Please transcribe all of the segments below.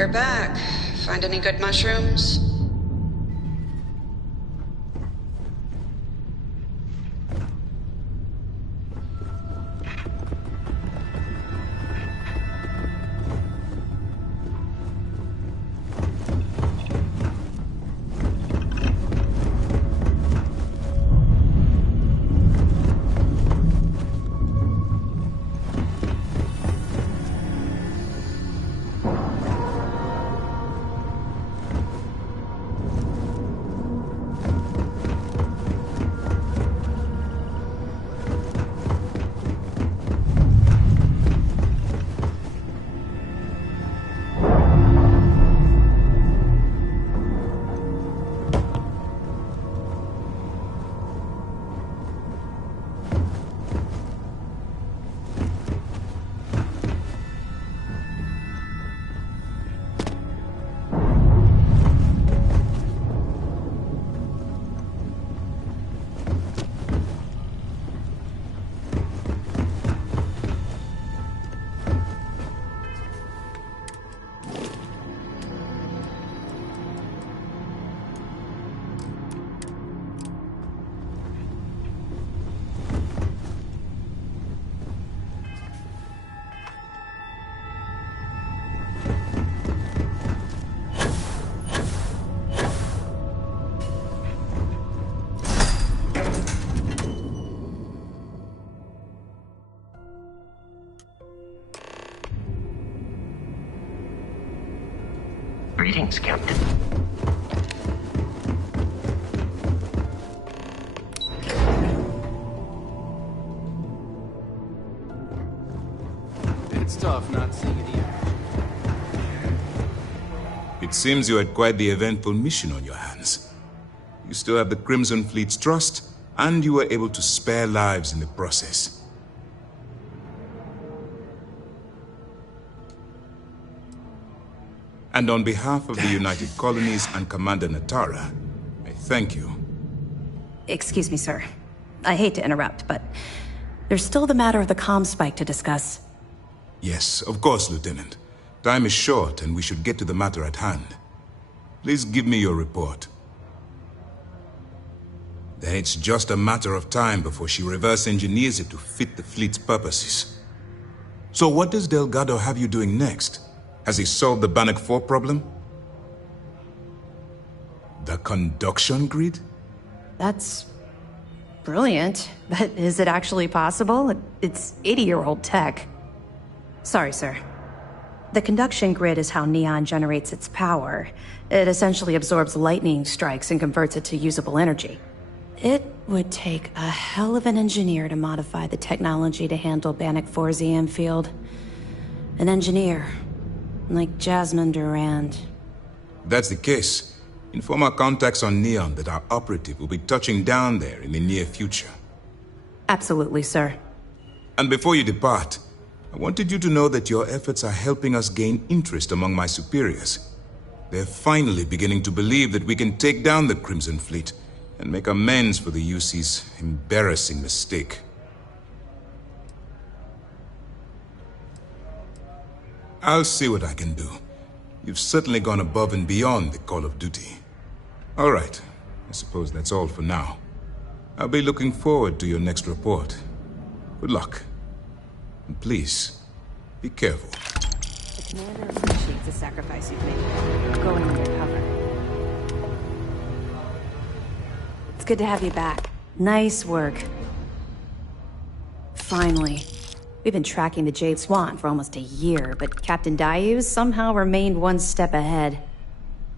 You're back. Find any good mushrooms? Greetings, Captain. It's tough not seeing it here. It seems you had quite the eventful mission on your hands. You still have the Crimson Fleet's trust, and you were able to spare lives in the process. And on behalf of the United Colonies and Commander Natara, I thank you. Excuse me, sir. I hate to interrupt, but there's still the matter of the comm spike to discuss. Yes, of course, Lieutenant. Time is short, and we should get to the matter at hand. Please give me your report. Then it's just a matter of time before she reverse engineers it to fit the fleet's purposes. So what does Delgado have you doing next? Has he solved the Bannock 4 problem? The conduction grid? That's brilliant, but is it actually possible? It's 80-year-old tech. Sorry, sir. The conduction grid is how Neon generates its power. It essentially absorbs lightning strikes and converts it to usable energy. It would take a hell of an engineer to modify the technology to handle Bannock 4's EM field. An engineer, like Jasmine Durand. If that's the case, inform our contacts on Neon that our operative will be touching down there in the near future. Absolutely, sir. And before you depart, I wanted you to know that your efforts are helping us gain interest among my superiors. They're finally beginning to believe that we can take down the Crimson Fleet and make amends for the UC's embarrassing mistake. I'll see what I can do. You've certainly gone above and beyond the call of duty. All right, I suppose that's all for now. I'll be looking forward to your next report. Good luck. And please, be careful. The commander appreciates the sacrifice you've made. Going undercover. It's good to have you back. Nice work. Finally. We've been tracking the Jade Swan for almost a year, but Captain Dayu's somehow remained one step ahead.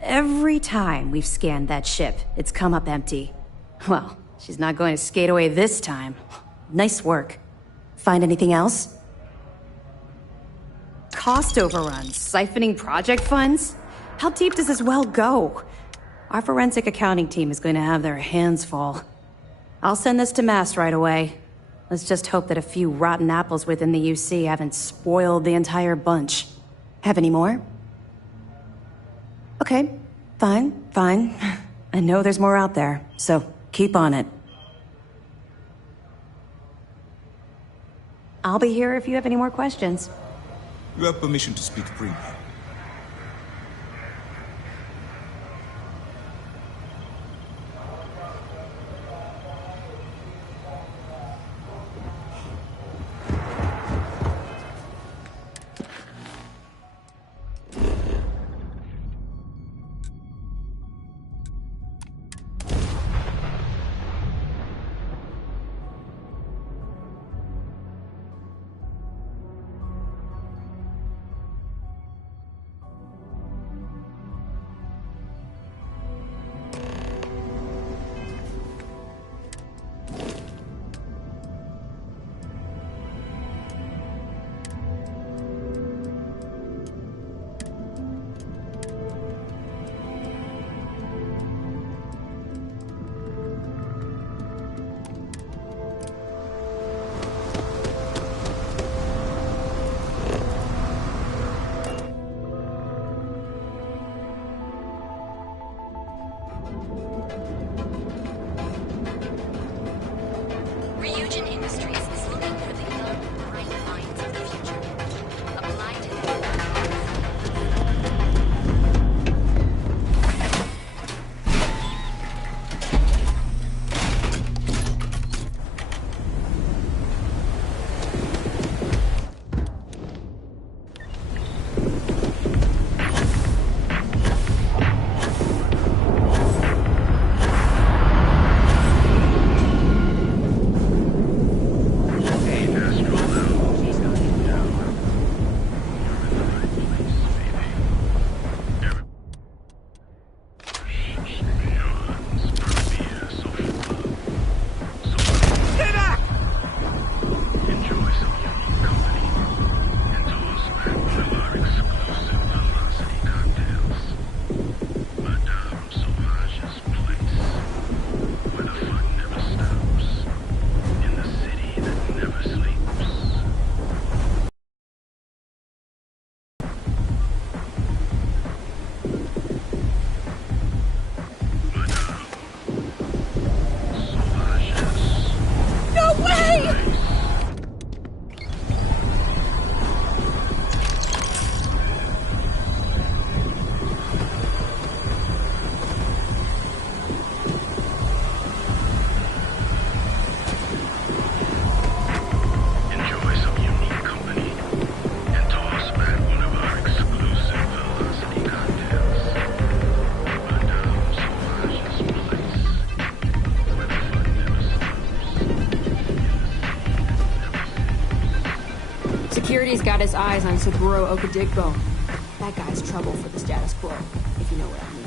Every time we've scanned that ship, it's come up empty. Well, she's not going to skate away this time. Nice work. Find anything else? Cost overruns, siphoning project funds? How deep does this well go? Our forensic accounting team is going to have their hands full. I'll send this to Mass right away. Let's just hope that a few rotten apples within the UC haven't spoiled the entire bunch. Have any more? Okay, fine. I know there's more out there, so keep on it. I'll be here if you have any more questions. You have permission to speak freely. Security's got his eyes on Saburo Okadigbo. That guy's trouble for the status quo, if you know what I mean.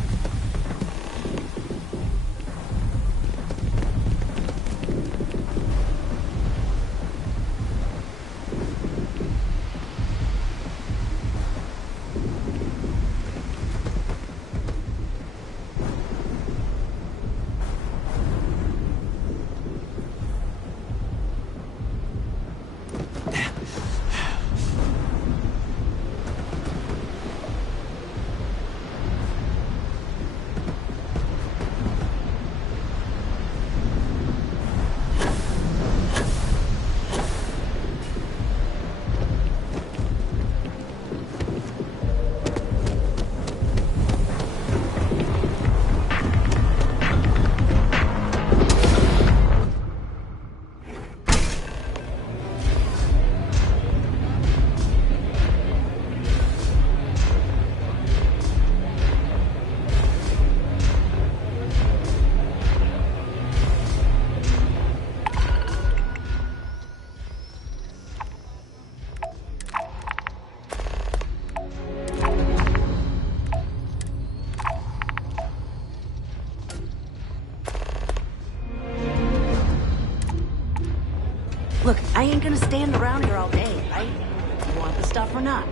Look, I ain't gonna stand around here all day, right? You want the stuff or not?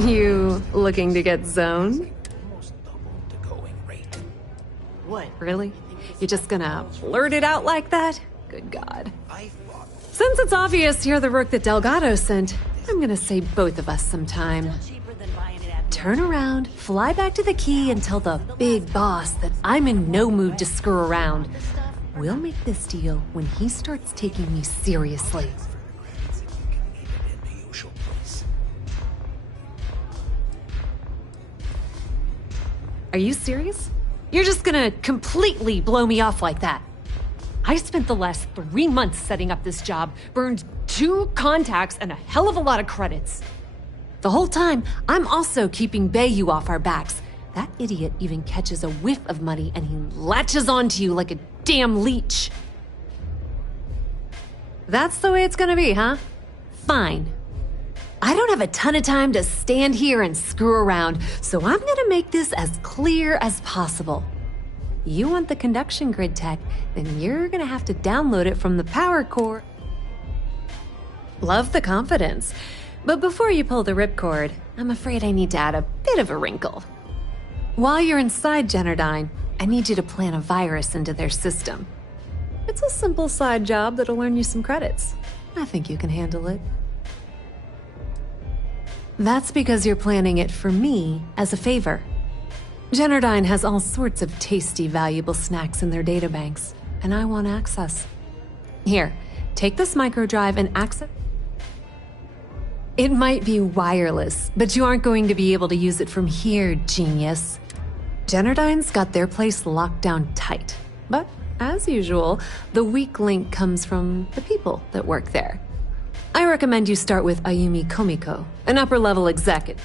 You looking to get zoned? What? Really? You're just gonna blurt it out like that? Good God. Since it's obvious you're the rook that Delgado sent, I'm gonna save both of us some time. Cheaper than buying it at Turn around, fly back to the key, and tell the big boss that I'm in no mood to screw around. We'll make this deal when he starts taking me seriously. Are you serious? You're just gonna completely blow me off like that? I spent the last 3 months setting up this job, burned 2 contacts and a hell of a lot of credits. The whole time, I'm also keeping Bayou off our backs. That idiot even catches a whiff of money and he latches onto you like a damn leech. That's the way it's gonna be, huh? Fine. I don't have a ton of time to stand here and screw around, so I'm gonna make this as clear as possible. You want the conduction grid tech, then you're gonna have to download it from the power core. Love the confidence, but before you pull the ripcord, I'm afraid I need to add a bit of a wrinkle. While you're inside Generdyne, I need you to plant a virus into their system. It's a simple side job that'll earn you some credits. I think you can handle it. That's because you're planning it for me as a favor. Generdyne has all sorts of tasty, valuable snacks in their databanks, and I want access. Here, take this microdrive and access. It might be wireless, but you aren't going to be able to use it from here, genius. Generdyne's got their place locked down tight. But, as usual, the weak link comes from the people that work there. I recommend you start with Ayumi Komiko, an upper-level executive.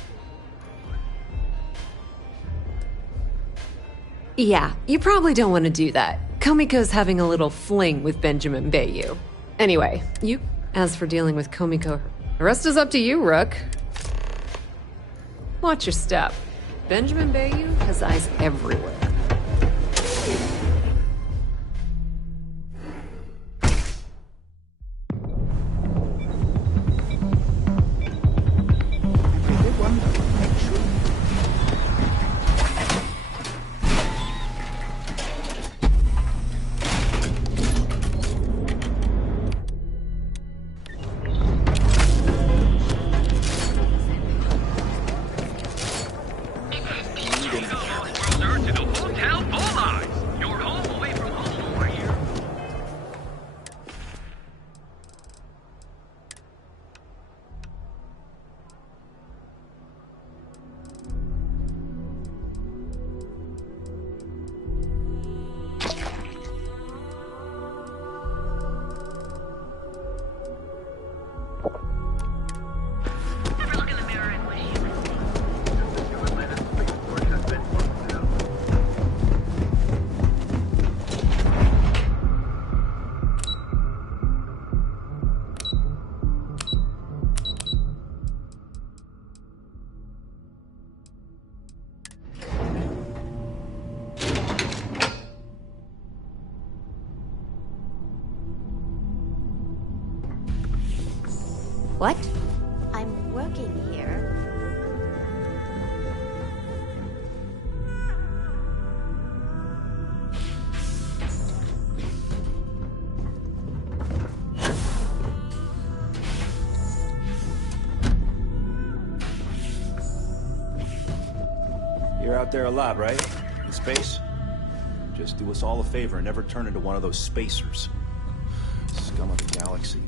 Yeah, you probably don't want to do that. Komiko's having a little fling with Benjamin Bayou. Anyway, as for dealing with Komiko, the rest is up to you, Rook. Watch your step. Benjamin Bayou has eyes everywhere. working here. You're out there a lot, right? In space? Just do us all a favor and never turn into one of those spacers. Scum of the galaxy.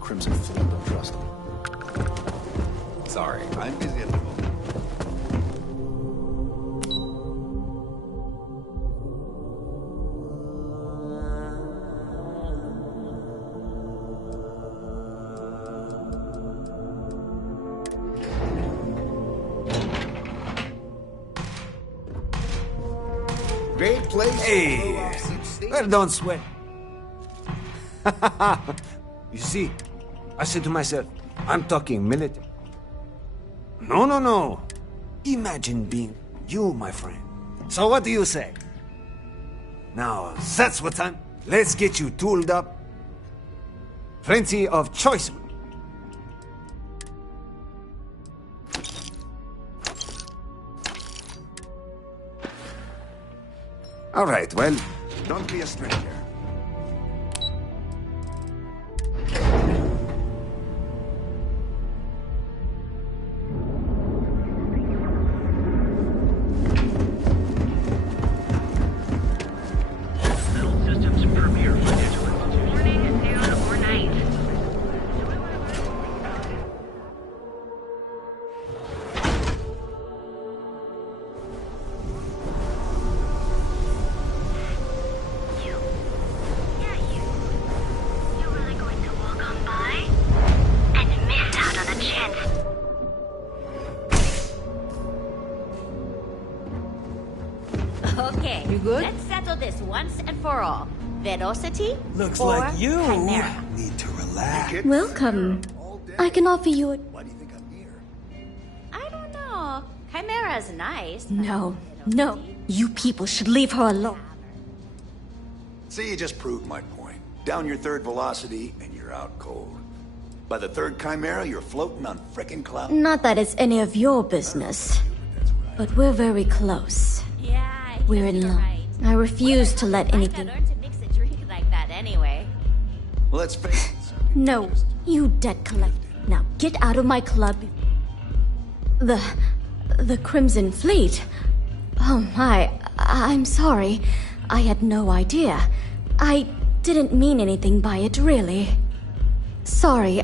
Crimson Fleet don't trust him. Sorry, I'm busy at the moment. Great place. Hey, well, don't sweat. You see, I said to myself, I'm talking military. No. Imagine being you, my friend. So what do you say? Now, that's what time. Let's get you tooled up. Plenty of choice. All right, well, Don't be a stranger. Okay, You good? let's settle this once and for all. Velocity looks or like you Chimera? need to relax. Welcome. I can offer you a... Why do you think I'm here? I don't know. Chimera's nice. but No, Velocity- no. You people should leave her alone. See, you just proved my point. Down your third velocity, and you're out cold. By the third Chimera, you're floating on frickin' clouds. Not that it's any of your business. But we're very close. Yeah, I We're guess in you're love. right. I refuse to Well, let I anything... gotta learn to mix a drink like that anyway. Let's face it, some No, you debt collector. Now get out of my club. The Crimson Fleet? Oh my, I'm sorry. I had no idea. I didn't mean anything by it, really. Sorry,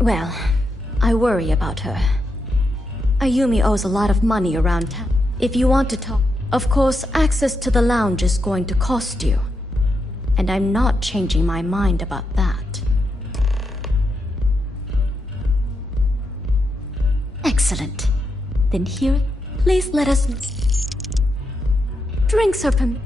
well, I worry about her. Ayumi owes a lot of money around town. If you want to talk, of course, access to the lounge is going to cost you. And I'm not changing my mind about that. Excellent. Then here, please let us... Drinks are permitted.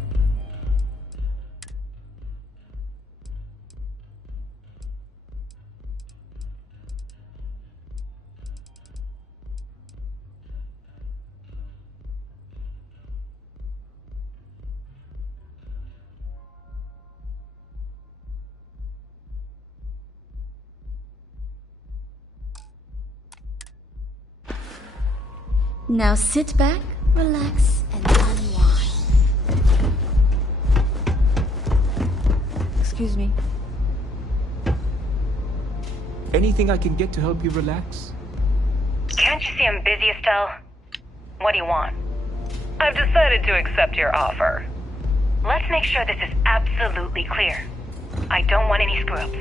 Now sit back, relax, and unwind. Excuse me. Anything I can get to help you relax? Can't you see I'm busy, Estelle? What do you want? I've decided to accept your offer. Let's make sure this is absolutely clear. I don't want any screw-ups.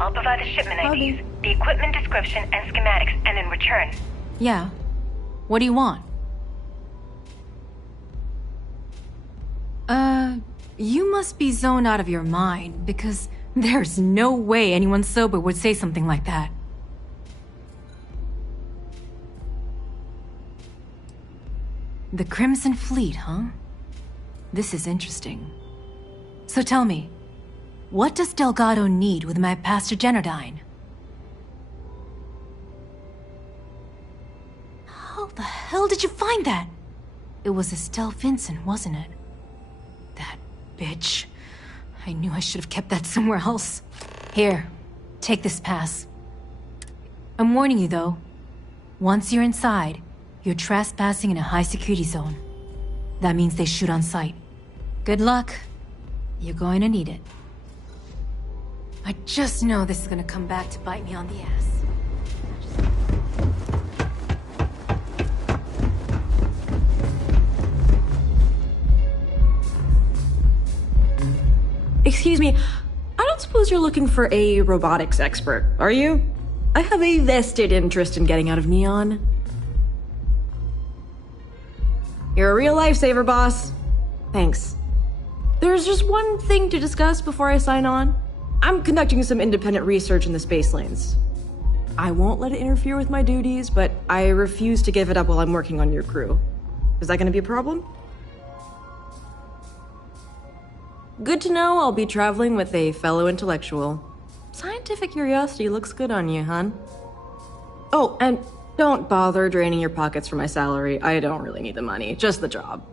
I'll provide the shipment IDs, the equipment description, and schematics, and in return... Yeah. What do you want? You must be zoned out of your mind, because there's no way anyone sober would say something like that. The Crimson Fleet, huh? This is interesting. So tell me, what does Delgado need with my Pastor Generdyne? How the hell did you find that? It was Estelle Vincent, wasn't it? That bitch. I knew I should have kept that somewhere else. Here, take this pass. I'm warning you though. Once you're inside, you're trespassing in a high-security zone. That means they shoot on sight. Good luck. You're going to need it. I just know this is gonna come back to bite me on the ass. Excuse me, I don't suppose you're looking for a robotics expert, are you? I have a vested interest in getting out of Neon. You're a real lifesaver, boss. Thanks. There's just one thing to discuss before I sign on. I'm conducting some independent research in the space lanes. I won't let it interfere with my duties, but I refuse to give it up while I'm working on your crew. Is that gonna be a problem? Good to know I'll be traveling with a fellow intellectual. Scientific curiosity looks good on you, hon. Oh, and don't bother draining your pockets for my salary. I don't really need the money, just the job.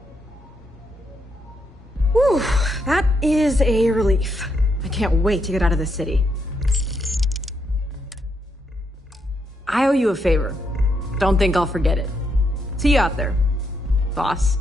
Whew, that is a relief. I can't wait to get out of the city. I owe you a favor. Don't think I'll forget it. See you out there, boss.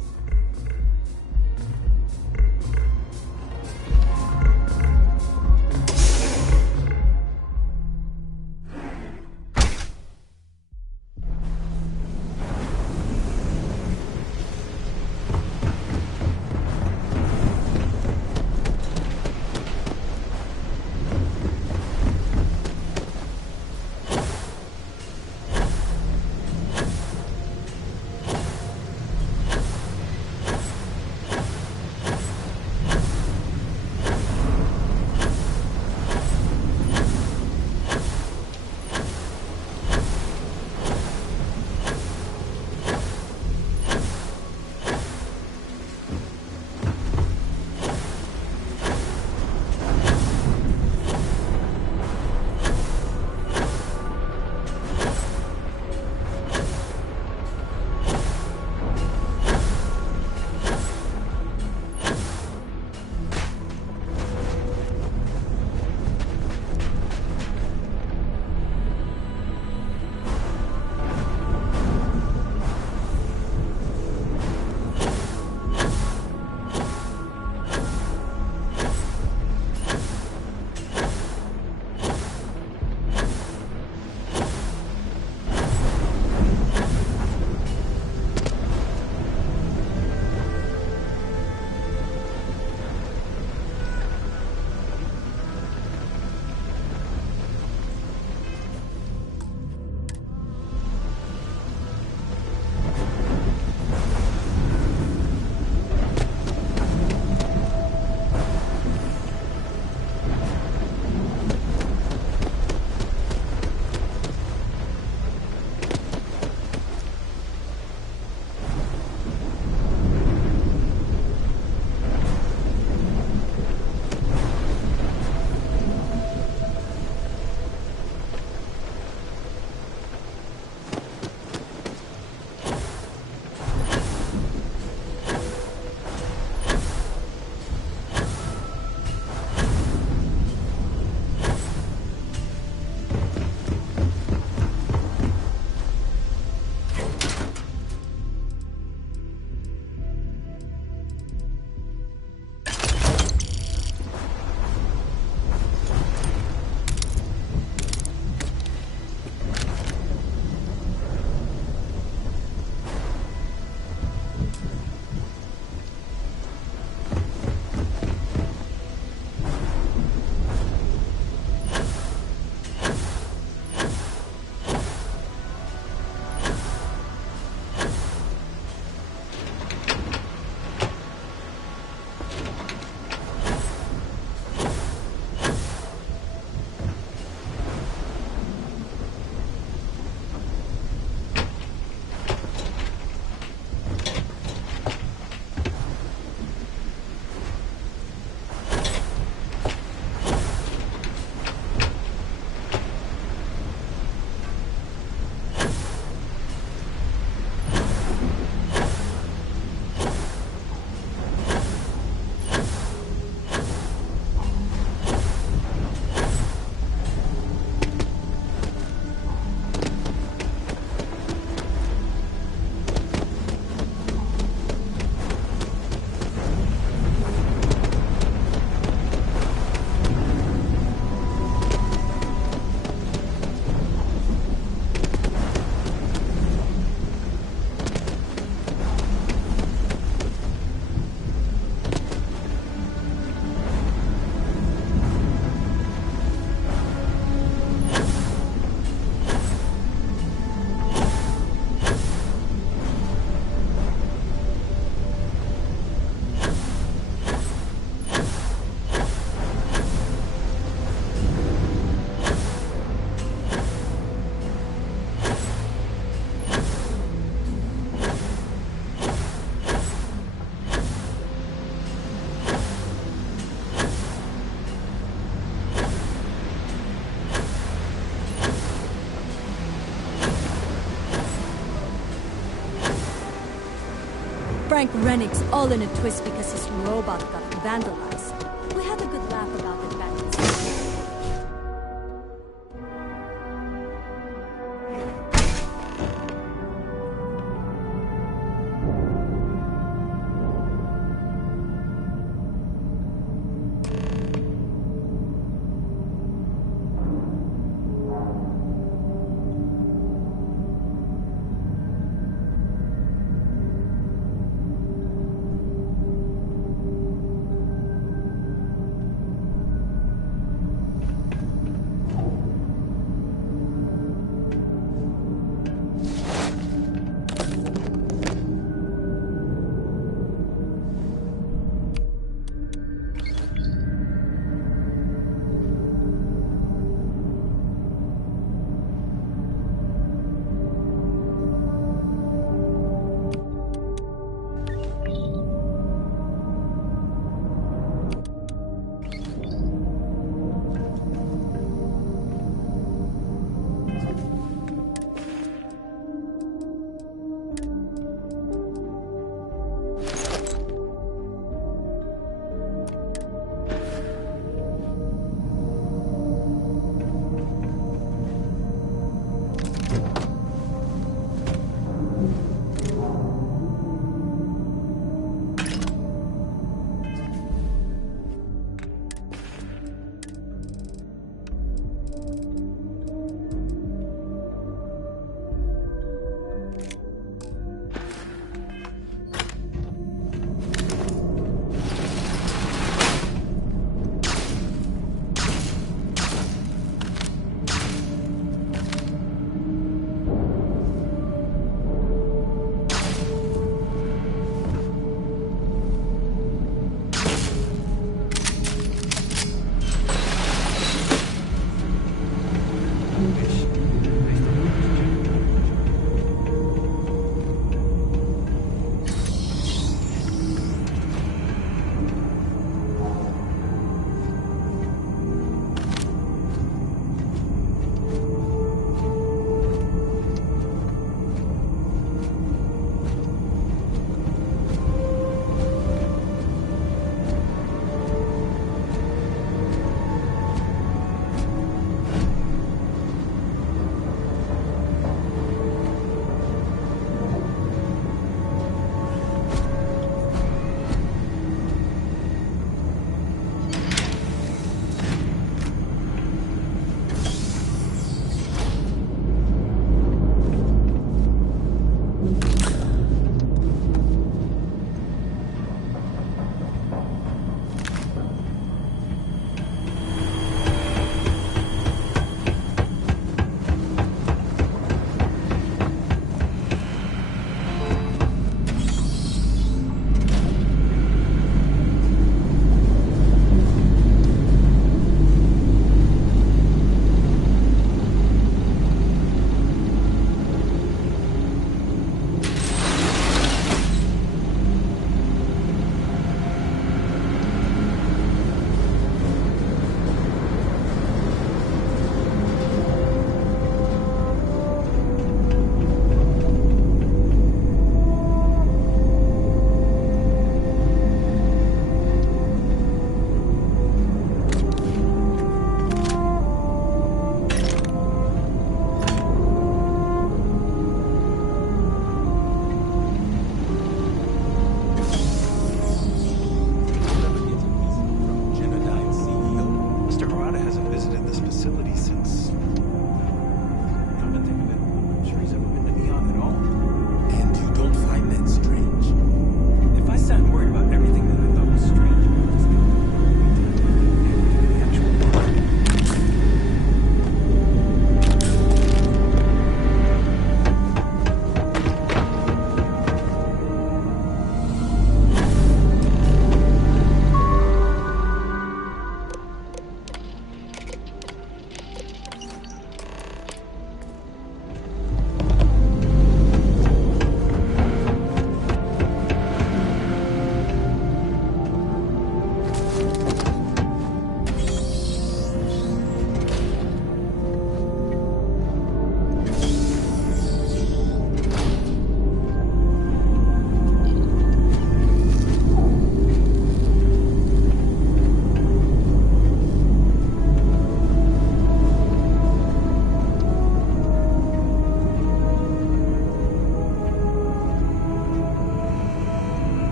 Frank Rennick's all in a twist because his robot got vandalized. We had a good laugh about it back in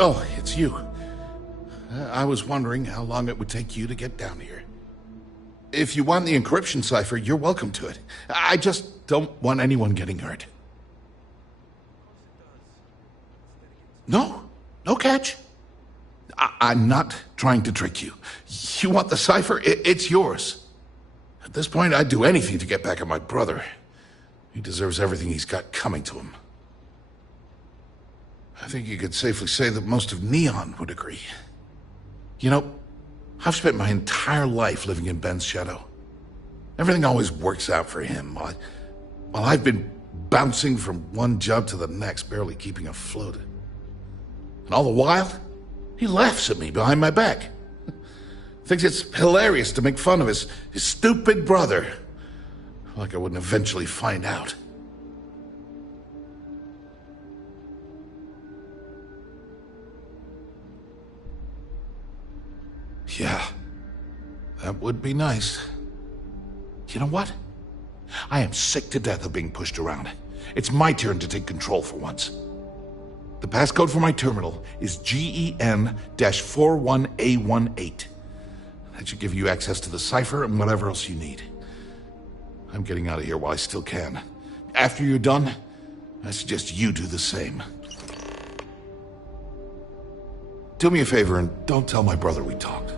Oh, it's you. I was wondering how long it would take you to get down here. If you want the encryption cipher, you're welcome to it. I just don't want anyone getting hurt. No catch. I'm not trying to trick you. You want the cipher? It's yours. At this point, I'd do anything to get back at my brother. He deserves everything he's got coming to him. I think you could safely say that most of Neon would agree. You know, I've spent my entire life living in Ben's shadow. Everything always works out for him, while I've been bouncing from one job to the next, barely keeping afloat. And all the while, he laughs at me behind my back. Thinks it's hilarious to make fun of his stupid brother. Like I wouldn't eventually find out. Yeah, that would be nice. You know what? I am sick to death of being pushed around. It's my turn to take control for once. The passcode for my terminal is GEN-41A18. That should give you access to the cipher and whatever else you need. I'm getting out of here while I still can. After you're done, I suggest you do the same. Do me a favor and don't tell my brother we talked.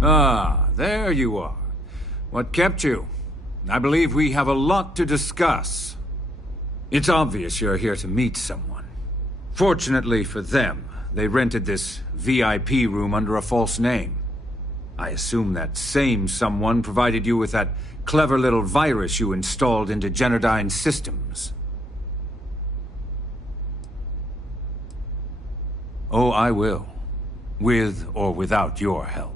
Ah, there you are. What kept you? I believe we have a lot to discuss. It's obvious you're here to meet someone. Fortunately for them, they rented this VIP room under a false name. I assume that same someone provided you with that clever little virus you installed into Genodyne's systems. Oh, I will. With or without your help.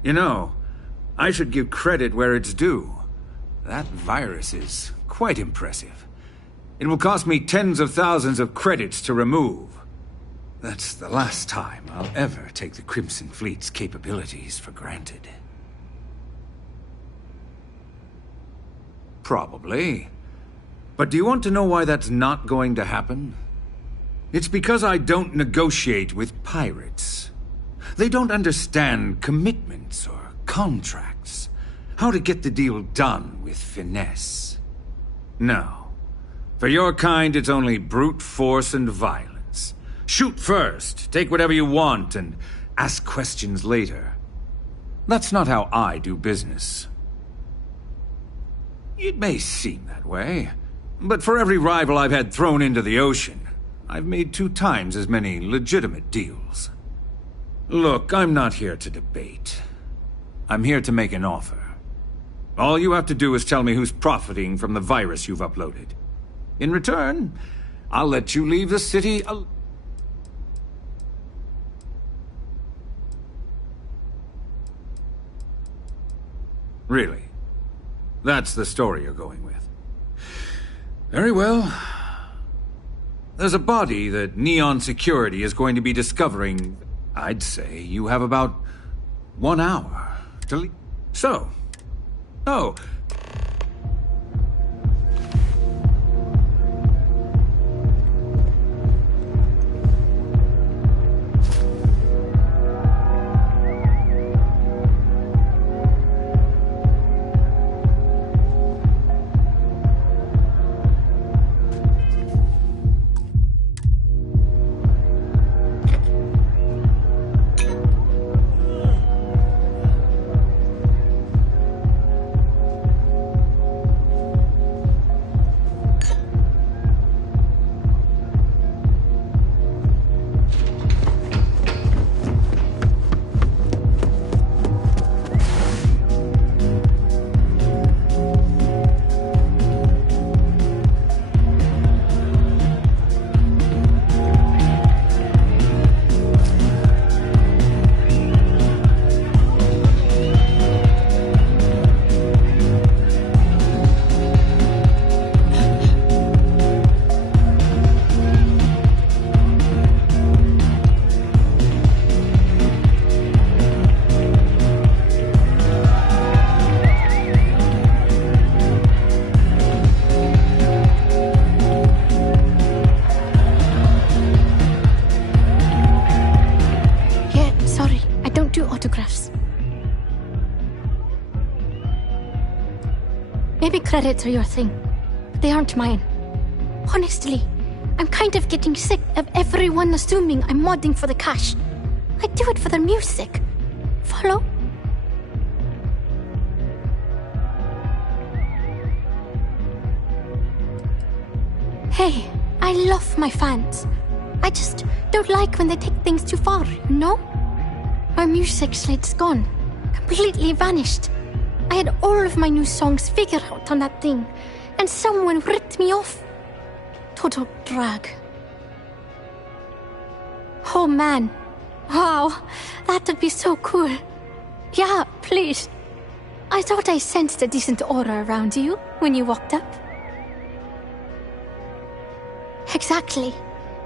You know, I should give credit where it's due. That virus is quite impressive. It will cost me tens of thousands of credits to remove. That's the last time I'll ever take the Crimson Fleet's capabilities for granted. Probably. But do you want to know why that's not going to happen? It's because I don't negotiate with pirates. They don't understand commitments or contracts. How to get the deal done with finesse. No. For your kind, it's only brute force and violence. Shoot first, take whatever you want, and ask questions later. That's not how I do business. It may seem that way, but for every rival I've had thrown into the ocean, I've made 2 times as many legitimate deals. Look, I'm not here to debate. I'm here to make an offer. All you have to do is tell me who's profiting from the virus you've uploaded. In return, I'll let you leave the city Really? That's the story you're going with. Very well. There's a body that Neon Security is going to be discovering. I'd say you have about 1 hour to leave. So. Oh. Maybe credits are your thing, but they aren't mine. Honestly, I'm kind of getting sick of everyone assuming I'm modding for the cash. I do it for the music. Follow? Hey, I love my fans. I just don't like when they take things too far, you know? My music slate's gone. Completely vanished. I had all of my new songs figured out on that thing, and someone ripped me off. Total drag. Oh man. Wow, that would be so cool. Yeah, please. I thought I sensed a decent aura around you when you walked up. Exactly.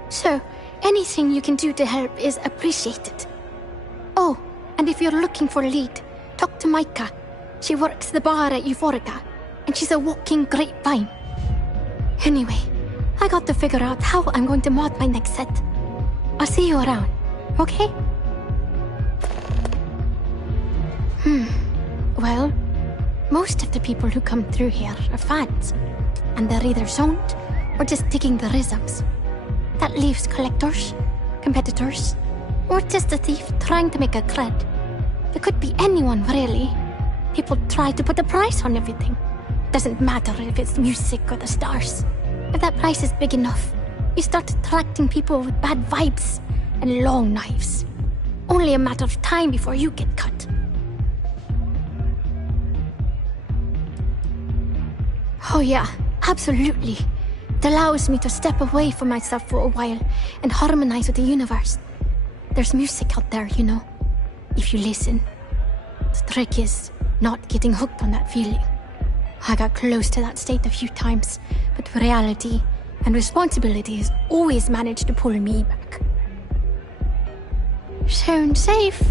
So, anything you can do to help is appreciated. Oh, and if you're looking for a lead, talk to Micah. She works the bar at Euphorica, and she's a walking grapevine. Anyway, I got to figure out how I'm going to mod my next set. I'll see you around, okay? Well, most of the people who come through here are fans, and they're either zoned or just digging the rhythms. That leaves collectors, competitors, or just a thief trying to make a cred. It could be anyone, really. People try to put a price on everything. Doesn't matter if it's music or the stars. If that price is big enough, you start attracting people with bad vibes and long knives. Only a matter of time before you get cut. Oh yeah, absolutely. It allows me to step away from myself for a while and harmonize with the universe. There's music out there, you know, if you listen. The trick is not getting hooked on that feeling. I got close to that state a few times, but reality and responsibilities always managed to pull me back. Sound safe?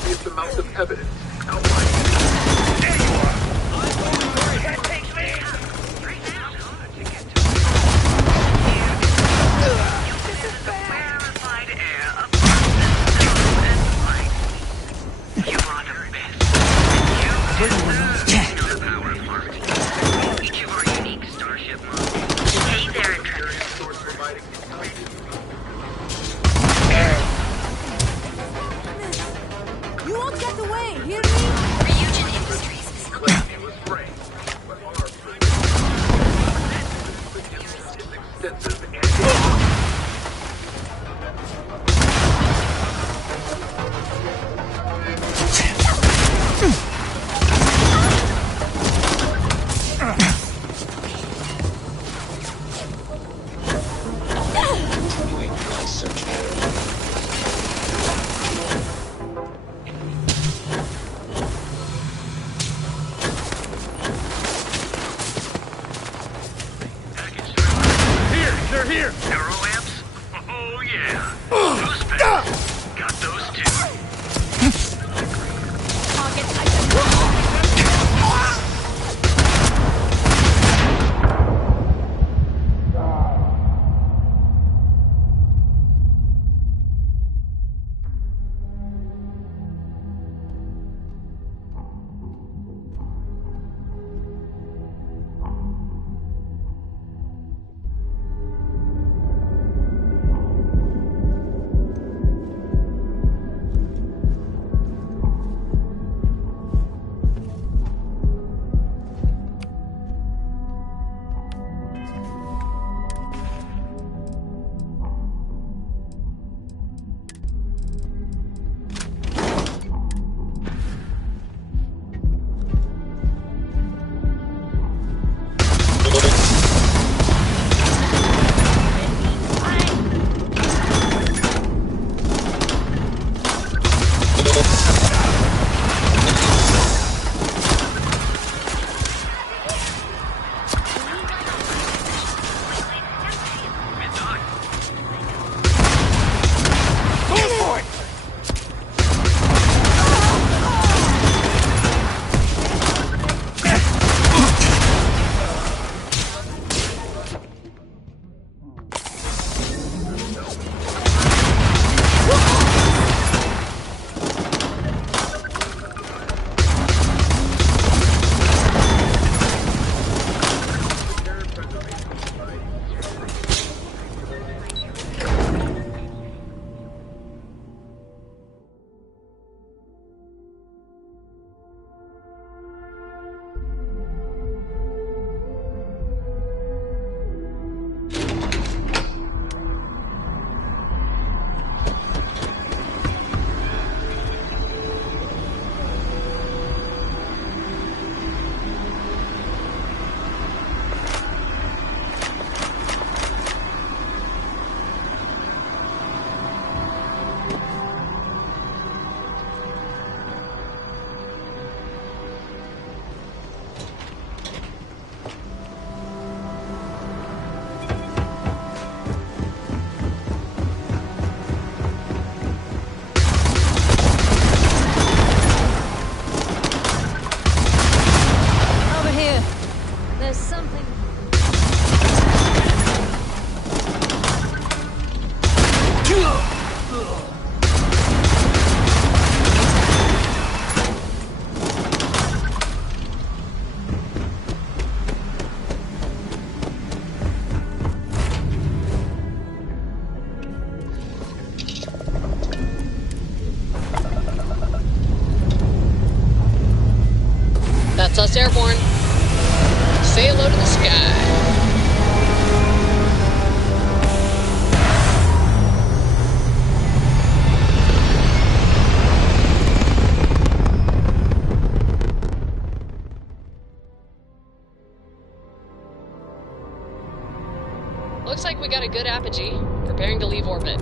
Copious amounts of evidence. You won't get away, hear me? Ryujin Industries is looking was framed, but our extensive They're here! Neuro amps? Oh yeah. Who's back? Got those too. That's us airborne. Say hello to the sky. Looks like we got a good apogee, preparing to leave orbit.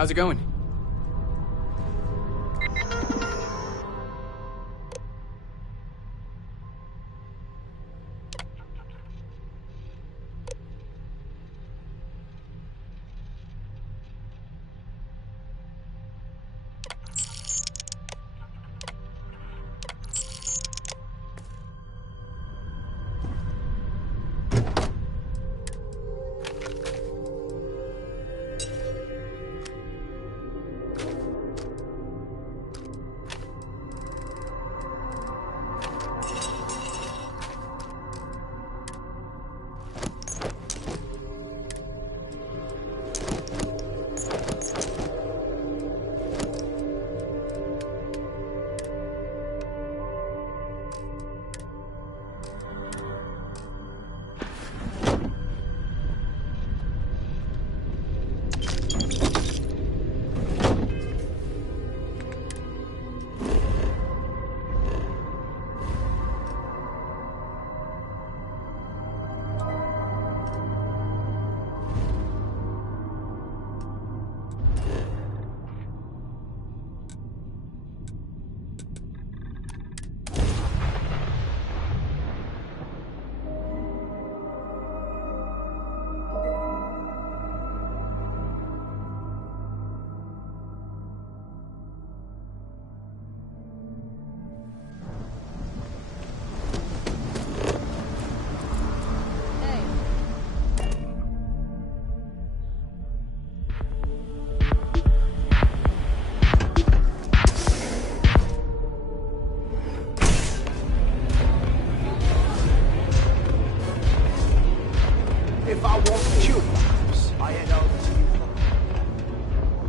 How's it going?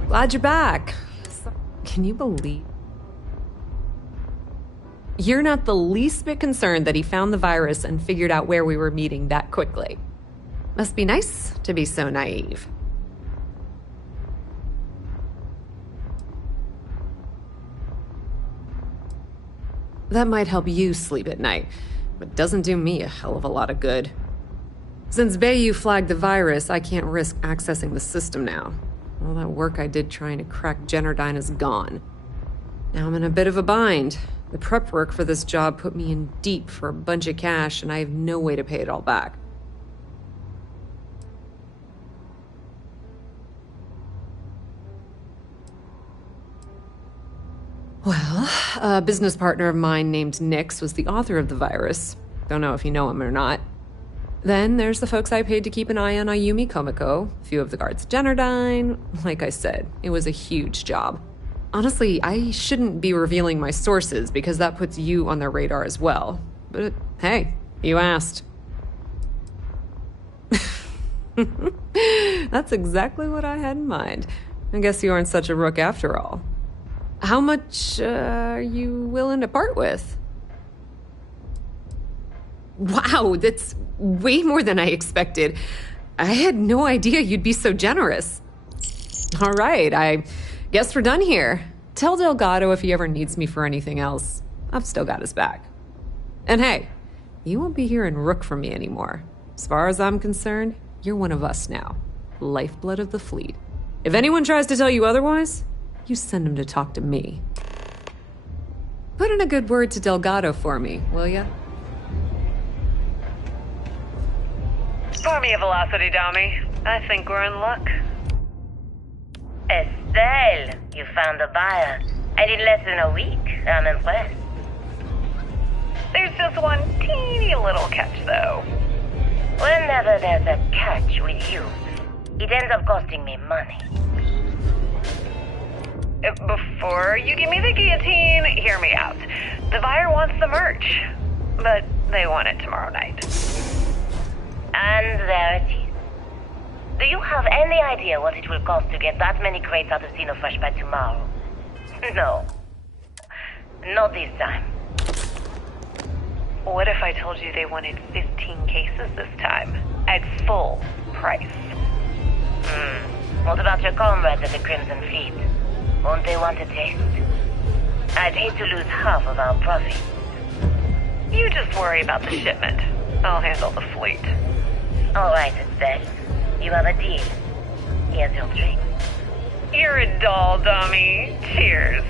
Glad you're back. Can you believe? You're not the least bit concerned that he found the virus and figured out where we were meeting that quickly. Must be nice to be so naive. That might help you sleep at night, but doesn't do me a hell of a lot of good. Since Bayou flagged the virus, I can't risk accessing the system now. All that work I did trying to crack Generdyne is gone. Now I'm in a bit of a bind. The prep work for this job put me in deep for a bunch of cash, and I have no way to pay it all back. Well, a business partner of mine named Nix was the author of the virus. Don't know if you know him or not. Then there's the folks I paid to keep an eye on Ayumi Komiko, a few of the guards at Generdyne. Like I said, it was a huge job. Honestly, I shouldn't be revealing my sources because that puts you on their radar as well. But hey, you asked. That's exactly what I had in mind. I guess you aren't such a rook after all. How much are you willing to part with? Wow, that's way more than I expected. I had no idea you'd be so generous. All right, I guess we're done here. Tell Delgado if he ever needs me for anything else. I've still got his back. And hey, you won't be hearing rook from me anymore. As far as I'm concerned, you're one of us now. Lifeblood of the fleet. If anyone tries to tell you otherwise, you send him to talk to me. Put in a good word to Delgado for me, will ya? Pour me a velocity, Dami. I think we're in luck. Estelle, you found a buyer. And in less than a week. I'm impressed. There's just one teeny little catch, though. Whenever there's a catch with you, it ends up costing me money. Before you give me the guillotine, hear me out. The buyer wants the merch, but they want it tomorrow night. And there it is. Do you have any idea what it will cost to get that many crates out of Xenofresh by tomorrow? No. Not this time. What if I told you they wanted 15 cases this time, at full price? What about your comrades at the Crimson Fleet? Won't they want a taste? I'd hate to lose half of our profit. You just worry about the shipment. I'll handle the fleet. All right, Estelle. You have a deal. Here's your drink. You're a doll, dummy. Cheers.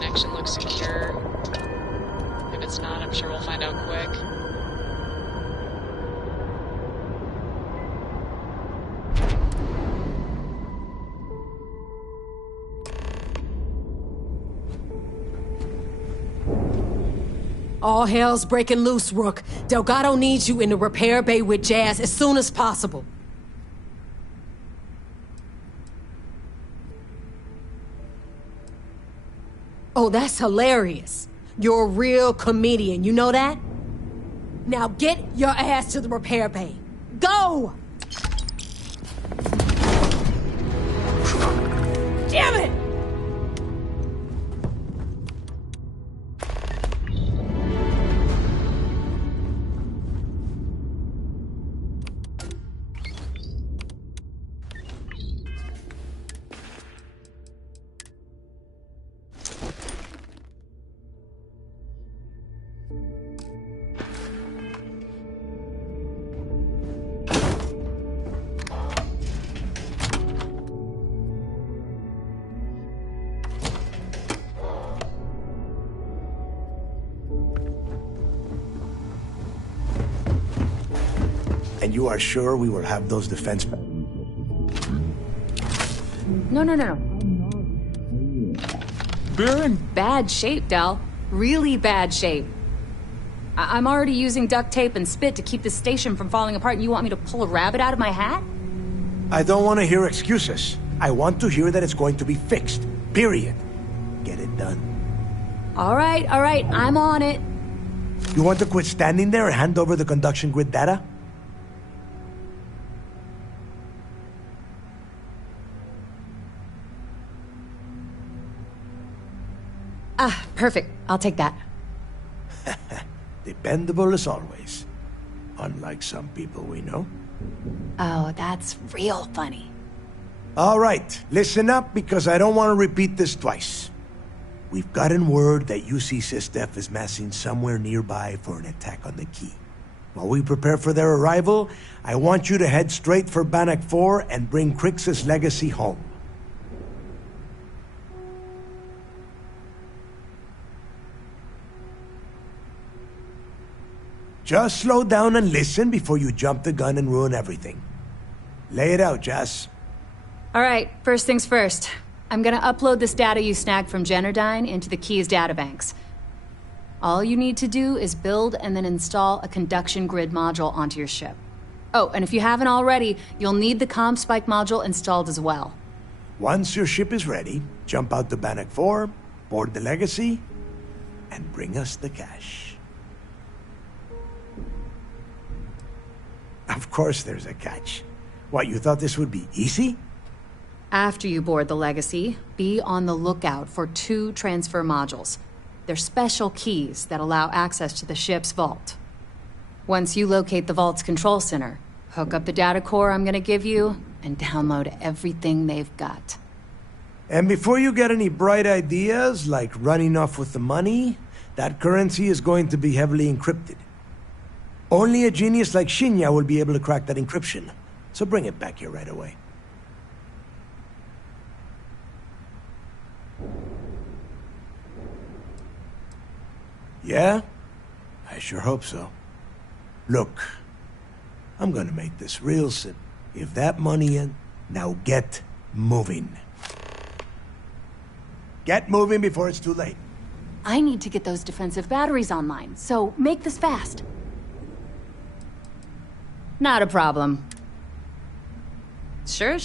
Connection looks secure. If it's not, I'm sure we'll find out quick. All hell's breaking loose, Rook. Delgado needs you in the repair bay with Jazz as soon as possible. Oh, that's hilarious. You're a real comedian, you know that? Now get your ass to the repair bay. Go! Damn it! And you are sure we will have those defense... No. We're in bad shape, Del. Really bad shape. I'm already using duct tape and spit to keep the station from falling apart, and you want me to pull a rabbit out of my hat? I don't want to hear excuses. I want to hear that it's going to be fixed. Period. Get it done. All right, I'm on it. You want to quit standing there and hand over the conduction grid data? Ah, perfect. I'll take that. Dependable as always. Unlike some people we know. Oh, that's real funny. All right, listen up because I don't want to repeat this twice. We've gotten word that UC Systef is massing somewhere nearby for an attack on the key. While we prepare for their arrival, I want you to head straight for Bannock 4 and bring Crix's legacy home. Just slow down and listen before you jump the gun and ruin everything. Lay it out, Jess. All right, first things first. I'm gonna upload this data you snagged from Generdyne into the Key's databanks. All you need to do is build and then install a conduction grid module onto your ship. Oh, and if you haven't already, you'll need the comm spike module installed as well. Once your ship is ready, jump out to Bannock 4, board the legacy, and bring us the cash. Of course there's a catch. What, you thought this would be easy? After you board the Legacy, be on the lookout for 2 transfer modules. They're special keys that allow access to the ship's vault. Once you locate the vault's control center, hook up the data core I'm gonna give you, and download everything they've got. And before you get any bright ideas, like running off with the money, that currency is going to be heavily encrypted. Only a genius like Shinya will be able to crack that encryption, so bring it back here right away. Yeah? I sure hope so. Look, I'm gonna make this real simple. If that money in, now get moving. Get moving before it's too late. I need to get those defensive batteries online, so make this fast. Not a problem. Sure.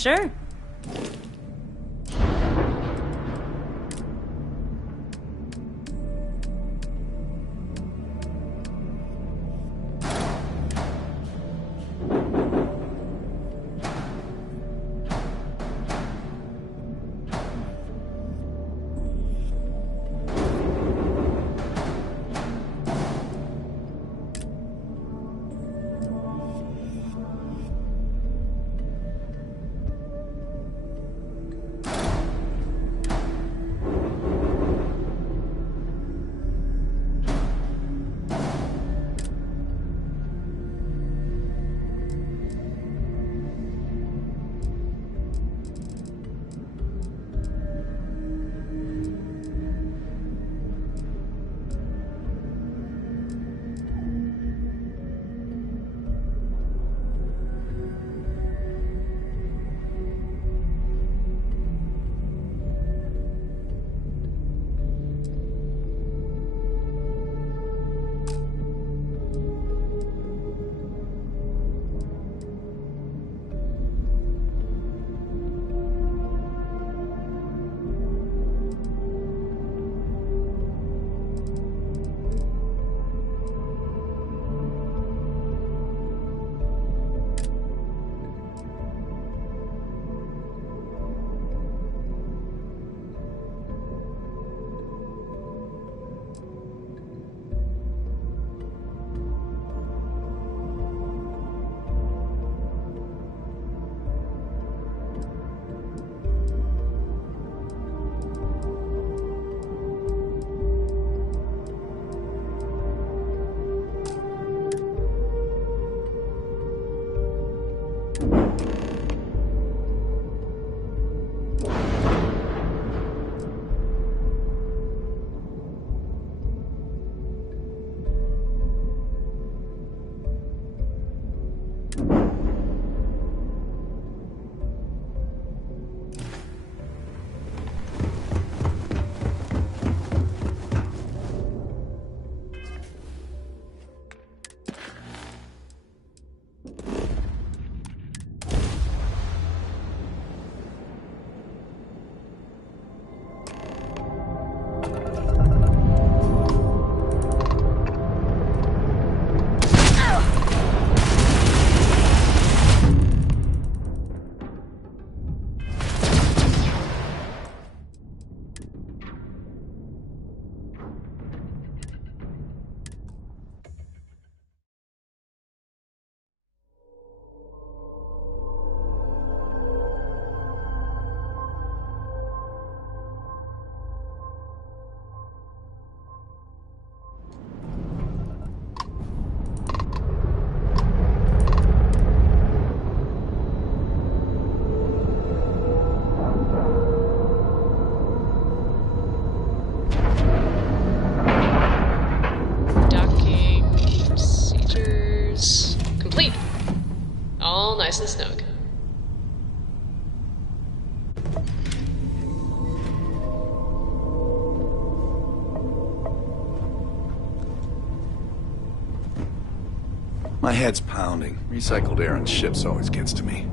My head's pounding. Recycled air on ships always gets to me.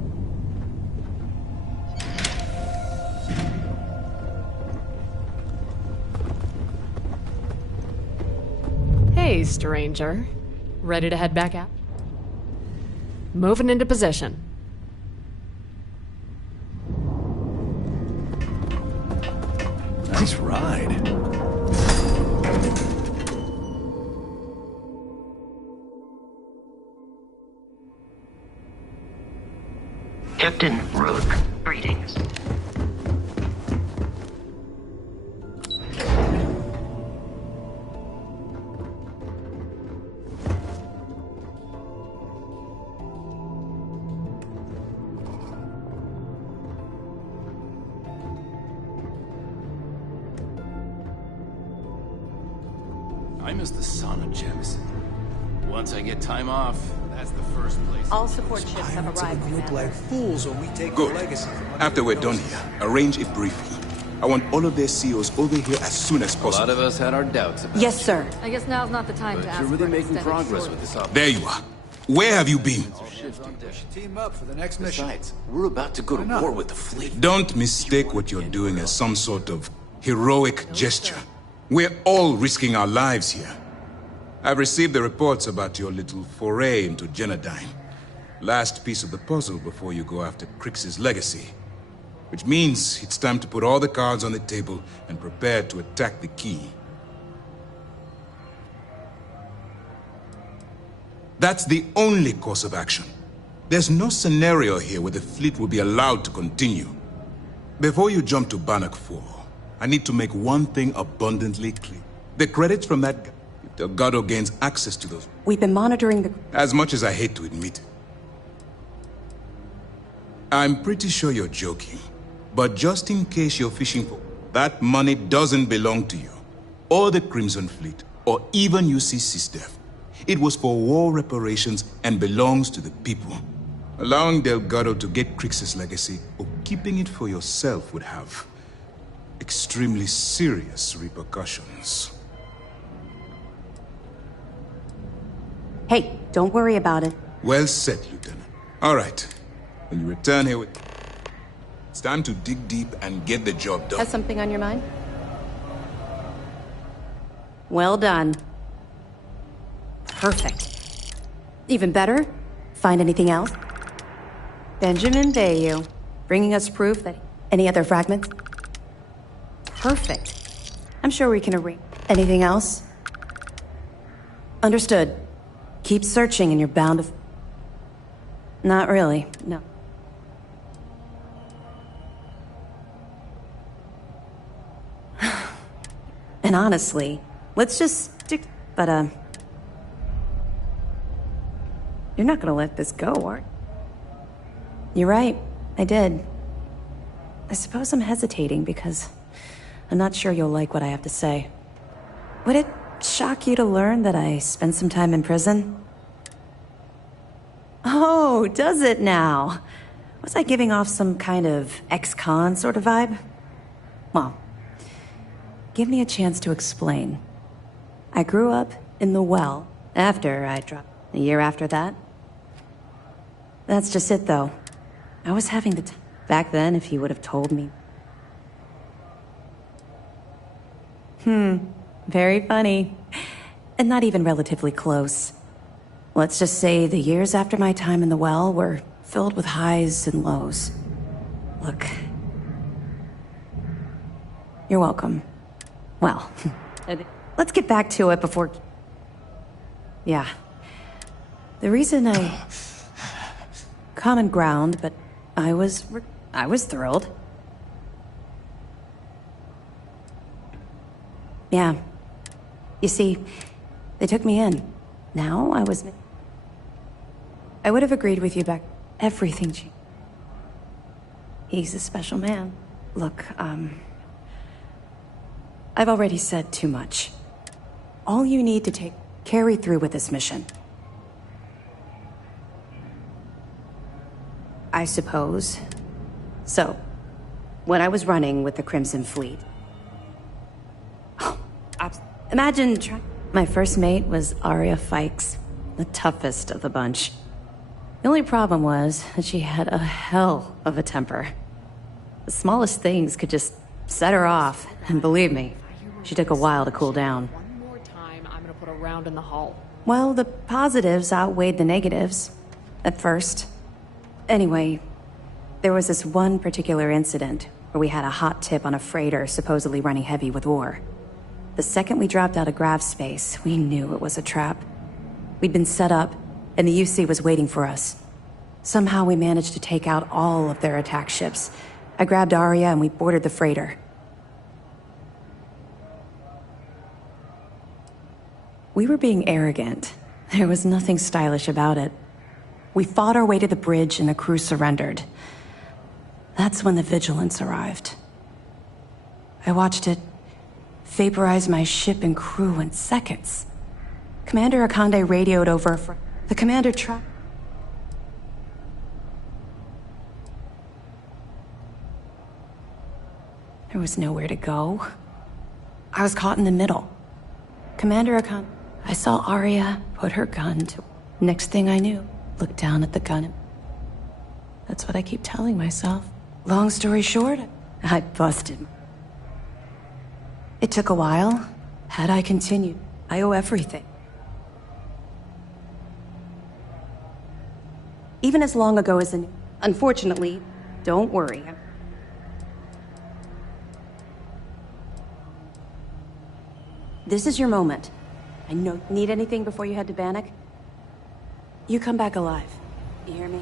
Hey, stranger. Ready to head back out? Moving into position. Nice ride. Captain Rook, greetings. I miss the son of Jemison. Once I get time off, that's the first place. All support ships have arrived. Look like fools or we take Good. the legacy. After we're done here, arrange it briefly. I want all of their CEOs over here as soon as A possible. lot of us had our doubts about Yes, sir. I guess now's not the time it, to but ask you're for really an making extended progress short. with this operation. There you are. Where have you been? Team up for the next mission. Besides, we're about to go to war with the fleet. Don't mistake what you're doing as some sort of heroic gesture. We're all risking our lives here. I've received the reports about your little foray into Genodyne. Last piece of the puzzle before you go after Crix's legacy. Which means it's time to put all the cards on the table and prepare to attack the key. That's the only course of action. There's no scenario here where the fleet will be allowed to continue. Before you jump to Bannock 4, I need to make one thing abundantly clear. The credits from that... If Delgado gains access to those... We've been monitoring the... As much as I hate to admit it. I'm pretty sure you're joking. But just in case you're fishing for... That money doesn't belong to you. Or the Crimson Fleet. Or even UC SysDef. It was for war reparations and belongs to the people. Allowing Delgado to get Crix's legacy or keeping it for yourself would have extremely serious repercussions. Hey, don't worry about it. Well said, Lieutenant. All right. When you return here with... It's time to dig deep and get the job done. Has something on your mind? Well done. Perfect. Even better? Find anything else? Benjamin Bayou, bringing us proof that... Any other fragments? Perfect. I'm sure we can arrange... Anything else? Understood. Keep searching and you're bound to... Not really, no. And honestly, let's just stick... But, you're not gonna let this go, are you? You're right, I did. I suppose I'm hesitating because I'm not sure you'll like what I have to say. Would it shock you to learn that I spent some time in prison? Oh, does it now? Was I giving off some kind of ex-con sort of vibe? Well, give me a chance to explain. I grew up in the well after I dropped. A year after that. That's just it, though. I was having the time. Back then, if you would have told me. Very funny. And not even relatively close. Let's just say the years after my time in the well were filled with highs and lows. Look. You're welcome. Well, let's get back to it before... Yeah. The reason I... Common ground, but I was thrilled. Yeah. You see, they took me in. Now I would have agreed with you back. Everything changed. He's a special man. Look, I've already said too much. All you need to carry through with this mission. I suppose. So, when I was running with the Crimson Fleet... Imagine my first mate was Arya Fikes, the toughest of the bunch. The only problem was that she had a hell of a temper. The smallest things could just set her off, and believe me, she took a while to cool down. One more time, I'm gonna put a round in the hull. Well, the positives outweighed the negatives. At first. Anyway, there was this one particular incident where we had a hot tip on a freighter supposedly running heavy with ore. The second we dropped out of grav space, we knew it was a trap. We'd been set up, and the UC was waiting for us. Somehow we managed to take out all of their attack ships. I grabbed Arya and we boarded the freighter. We were being arrogant. There was nothing stylish about it. We fought our way to the bridge and the crew surrendered. That's when the Vigilance arrived. I watched it vaporize my ship and crew in seconds. Commander Akande radioed over for... The commander tried... There was nowhere to go. I was caught in the middle. Commander Akande... I saw Arya put her gun to... Next thing I knew, looked down at the gun. That's what I keep telling myself. Long story short, I busted. It took a while. Had I continued, I owe everything. Even as long ago as Unfortunately, don't worry. This is your moment. I know. Need anything before you head to Bannock? You come back alive. You hear me?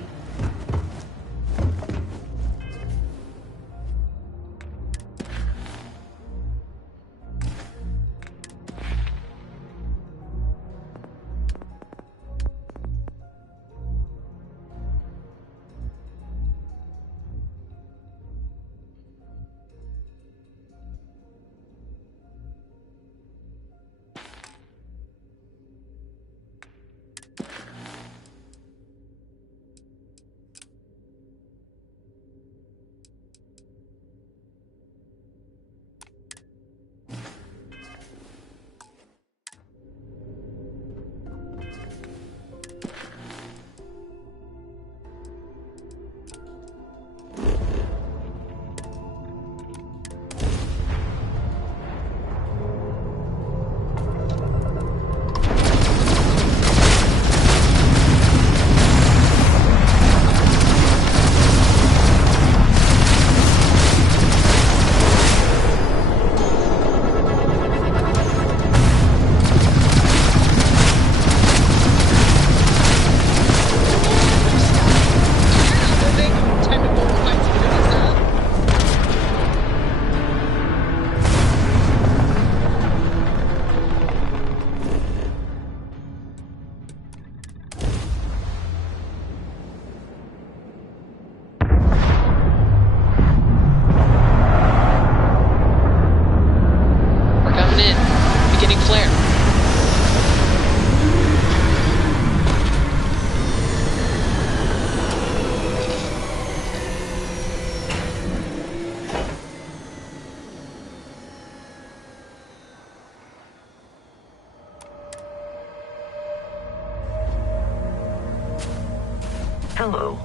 Hello.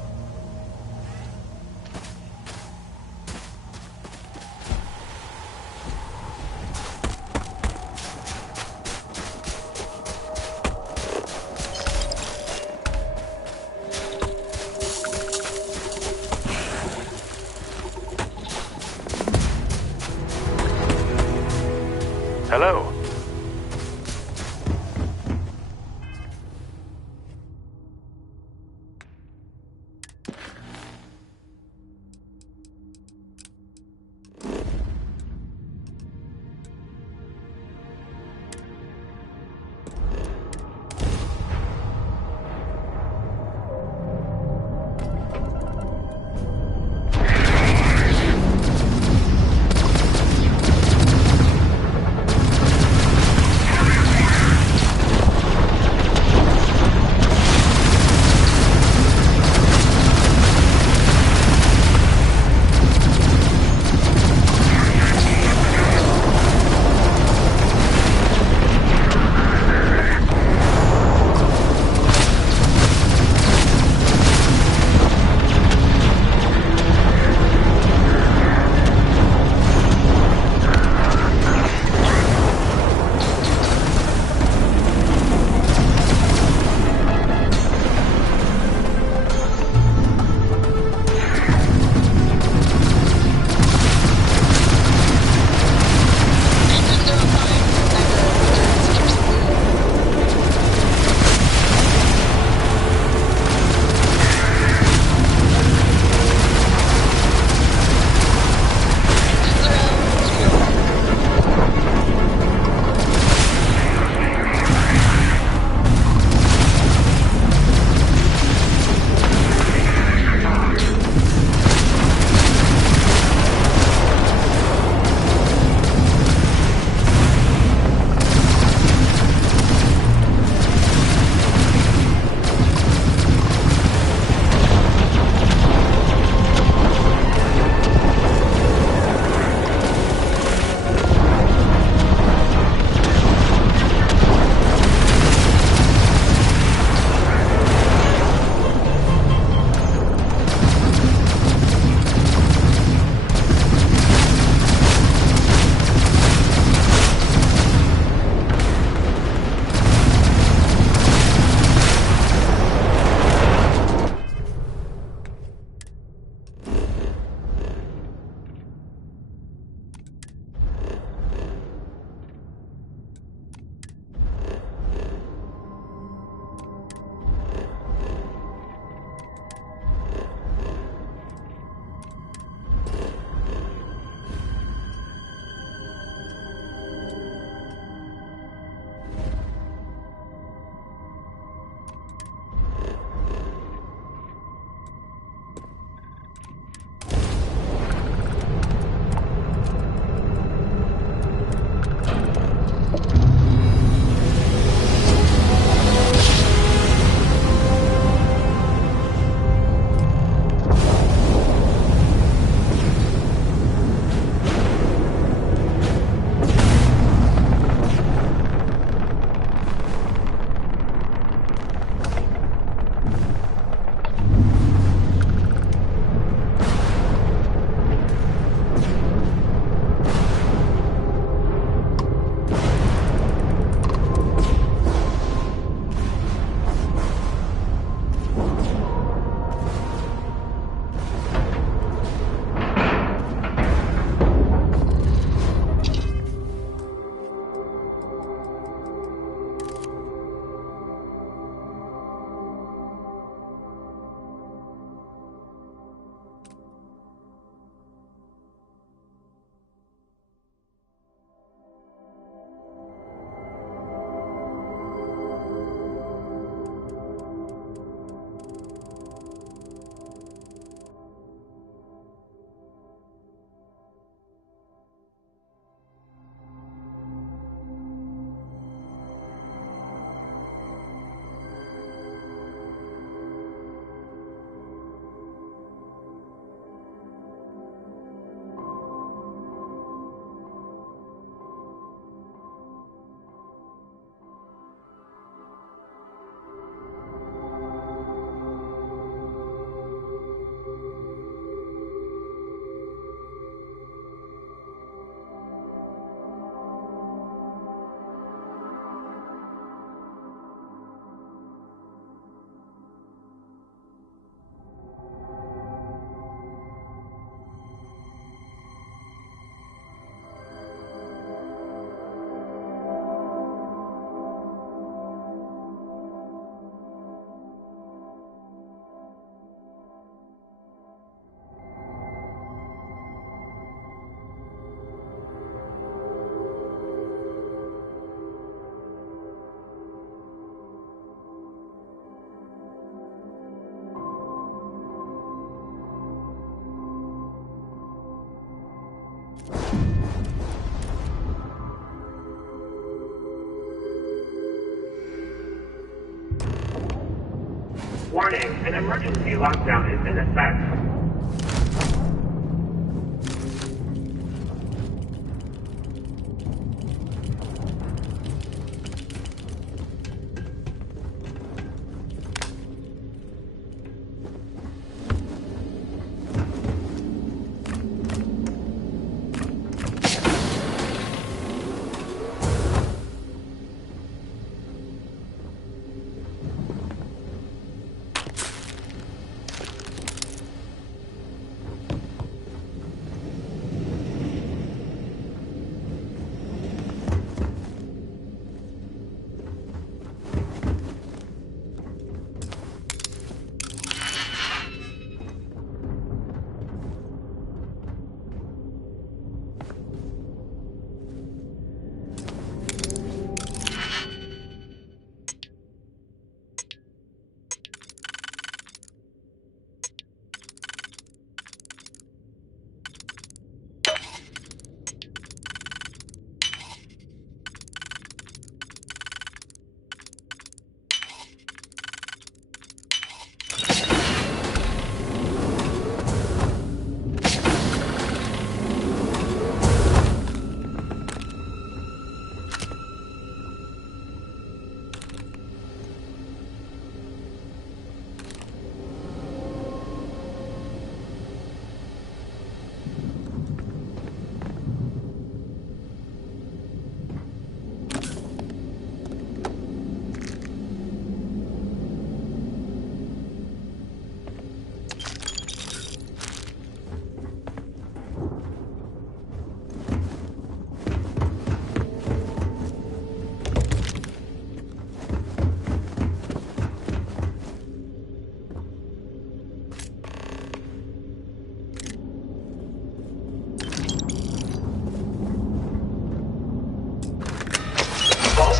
Hello. Warning, an emergency lockdown is in effect.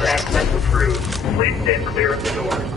Access approved. Please stand clear of the doors.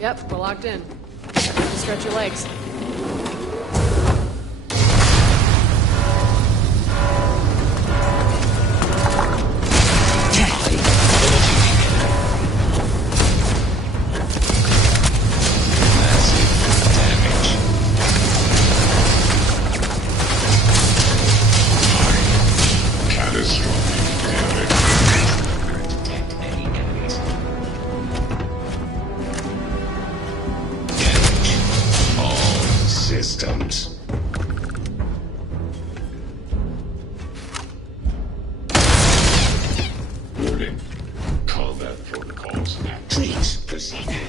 Yep, we're locked in. You have to stretch your legs. All Files. Please proceed.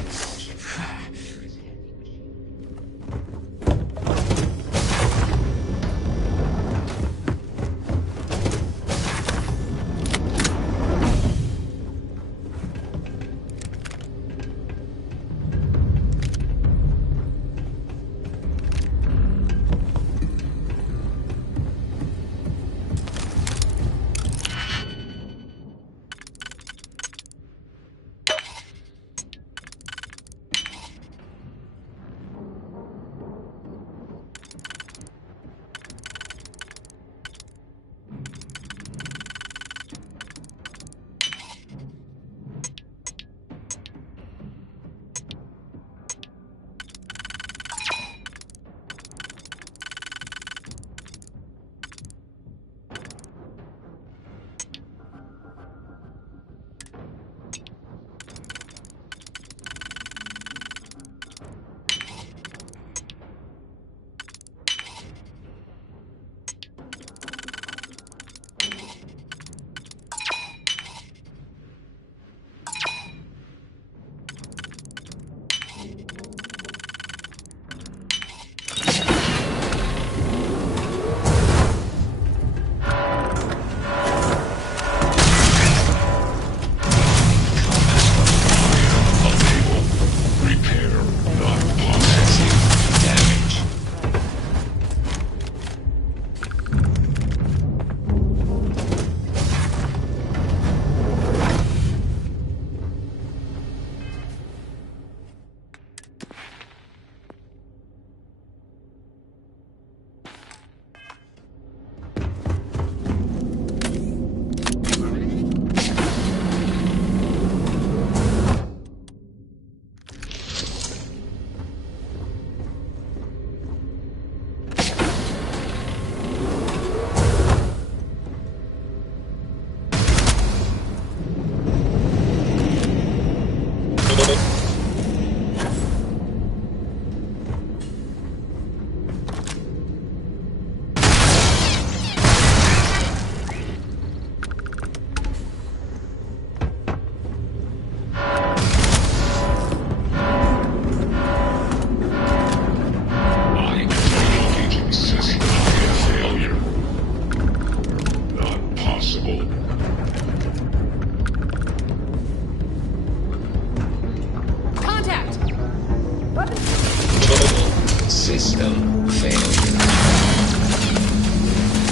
System failure.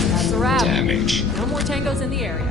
That's a wrap. Damage. No more tangos in the area.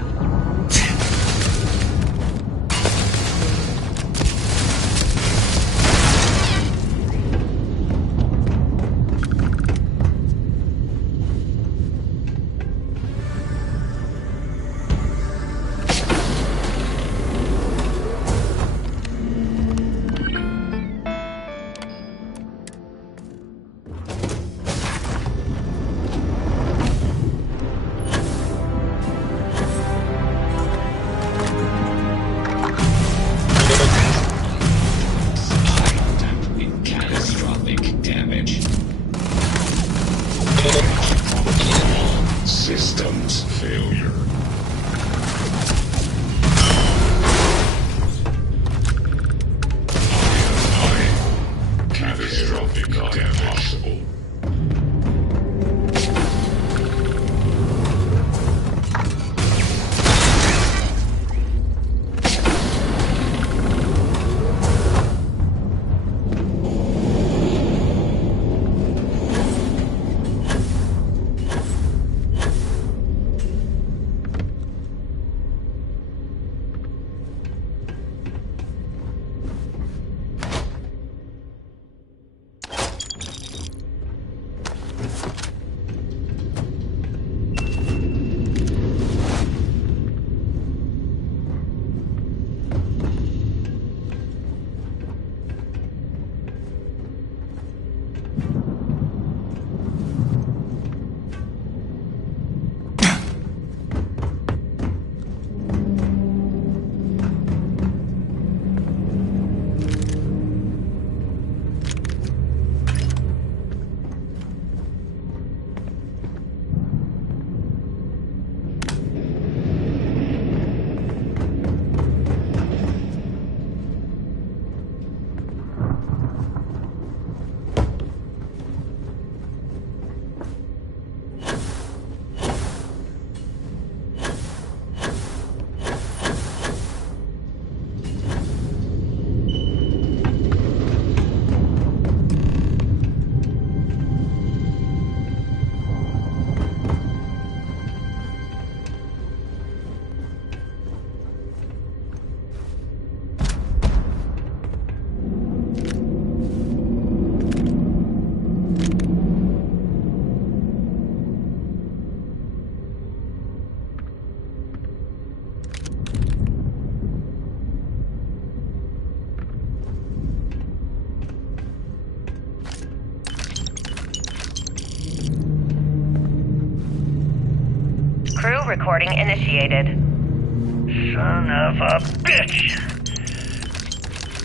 recording initiated. Son of a bitch!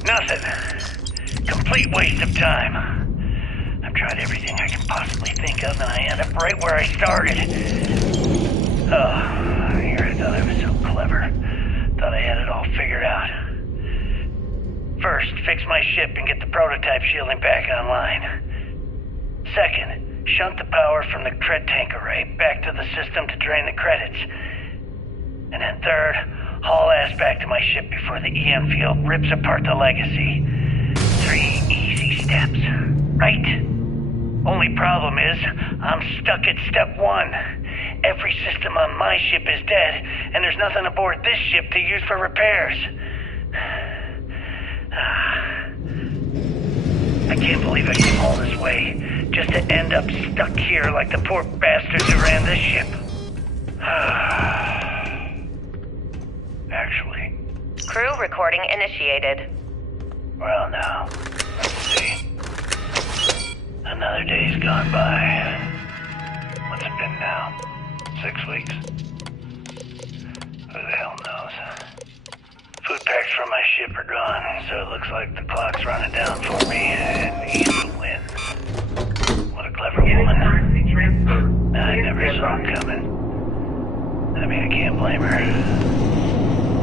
Nothing. Complete waste of time. I've tried everything I can possibly think of, and I end up right where I started. Oh, here I thought I was so clever. Thought I had it all figured out. First, fix my ship and get the prototype shielding back online. Second, shunt the power from the cred tank array back to the system to drain the credits. And then third, haul ass back to my ship before the EM field rips apart the legacy. 3 easy steps, right? Only problem is, I'm stuck at step 1. Every system on my ship is dead, and there's nothing aboard this ship to use for repairs. I can't believe I came all this way, just to end up stuck here like the poor bastards who ran this ship. Actually. Crew recording initiated. Well now, let's see. Another day's gone by. What's it been now? 6 weeks? Who the hell knows? Food packs from my ship are gone, so it looks like the clock's running down for me, and Eva wins. What a clever woman. I never saw it coming. I mean, I can't blame her.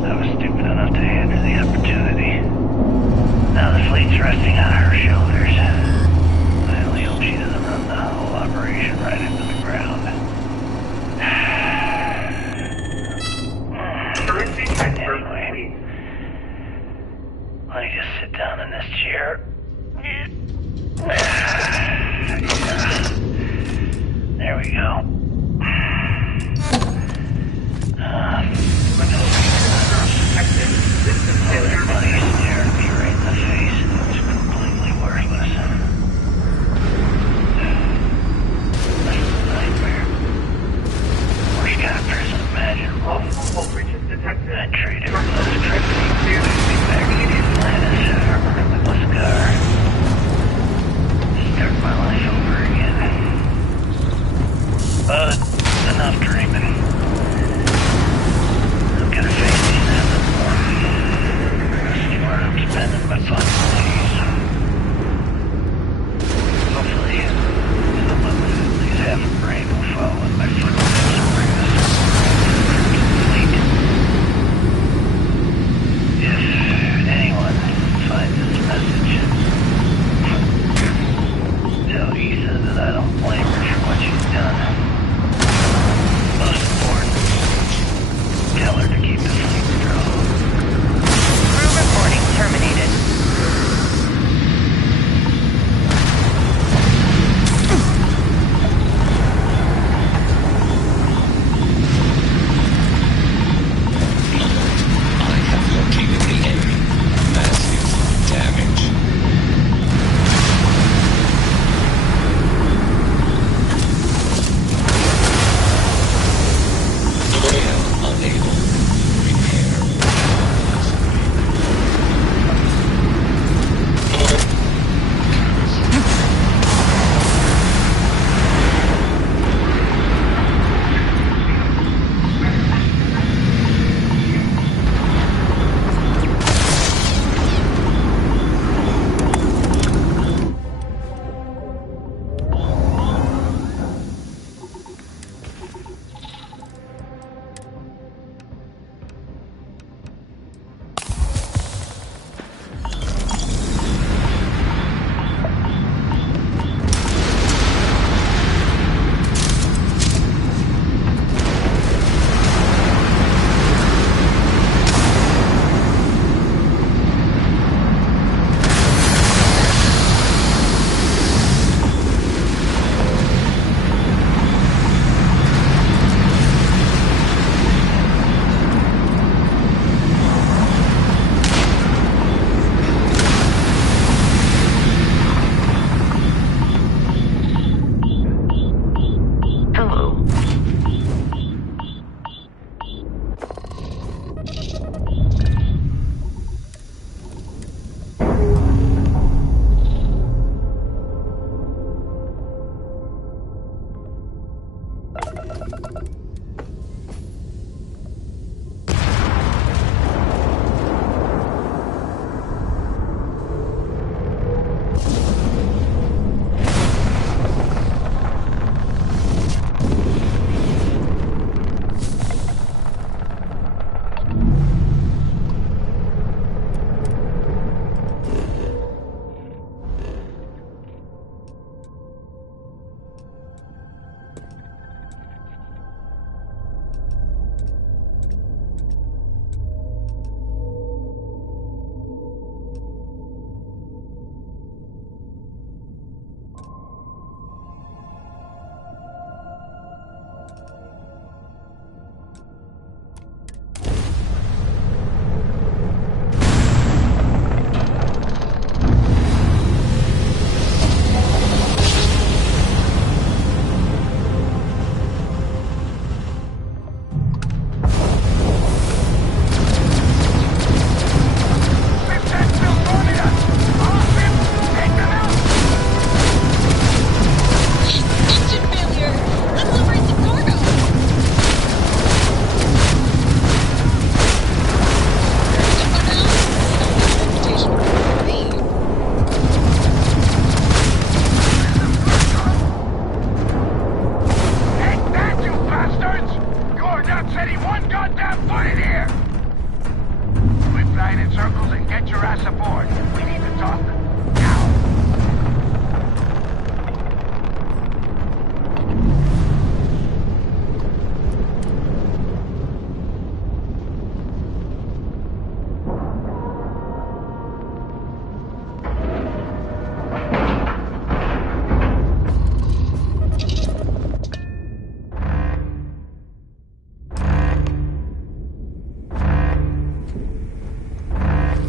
I was stupid enough to hand her the opportunity. Now the fleet's resting on her shoulders. I only hope she doesn't run the whole operation right into the ground. Anyway, let me just sit down in this chair. There we go. Everybody staring me right in the face. It's completely worthless. This is a nightmare. Worst kind of prison imaginable. I treated her as crazy. Back in Atlantis, or Madagascar. Start my life over again. But enough dreaming. I'm gonna face these inevitable. This is where I'm spending my final days. Hopefully, someone with at least half a brain will follow in my footsteps and bring us complete. If anyone finds this message, tell Issa that I don't blame her for what she's done. Most important, tell her to keep the fleet strong. Crew recording terminated. press aboard. We need to talk.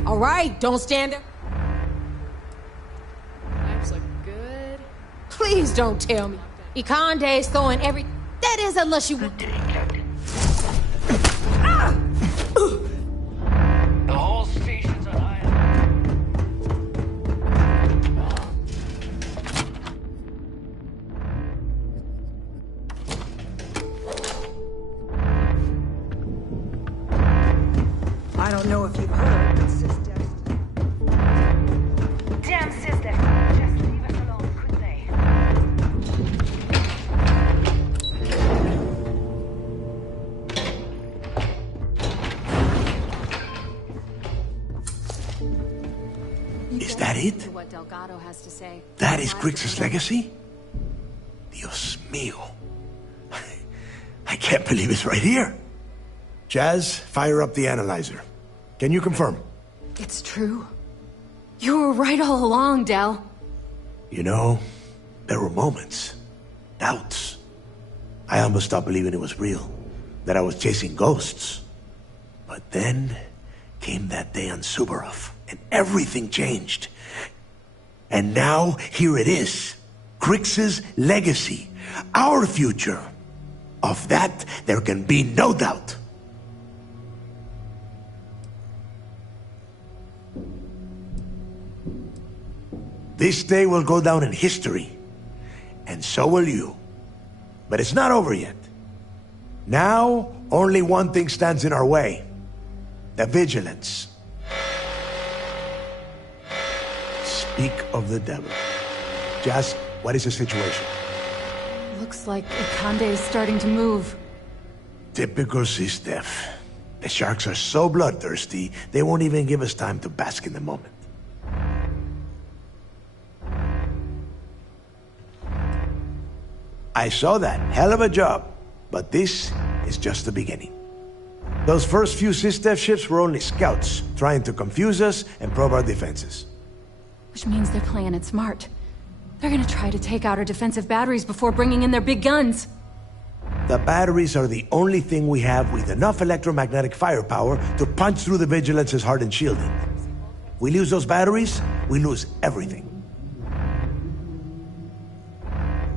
All right, don't stand there. Knives look good. Please don't tell me. Ikande's throwing every... That is unless you... The whole station's on high alert. I don't know if you've heard, but Sister... Damn, sister. Just leave us alone, could they? Is that it? What Delgado has to say. That is Grix's legacy? Dios mío. I can't believe it's right here. Jazz, fire up the analyzer. Can you confirm? It's true. You were right all along, Del. You know, there were moments, doubts. I almost stopped believing it was real, that I was chasing ghosts. But then came that day on Subarov, and everything changed. And now, here it is. Grix's legacy. Our future. Of that, there can be no doubt. This day will go down in history. And so will you. But it's not over yet. Now, only one thing stands in our way. The vigilance. Speak of the devil. Jazz, what is the situation? Looks like Ikande is starting to move. Typical Sistef. The sharks are so bloodthirsty, they won't even give us time to bask in the moment. I saw that. Hell of a job. But this is just the beginning. Those first few Sistef ships were only scouts, trying to confuse us and probe our defenses. Which means they're playing it smart. They're gonna try to take out our defensive batteries before bringing in their big guns. The batteries are the only thing we have with enough electromagnetic firepower to punch through the Vigilance's hardened shielding. We lose those batteries, we lose everything.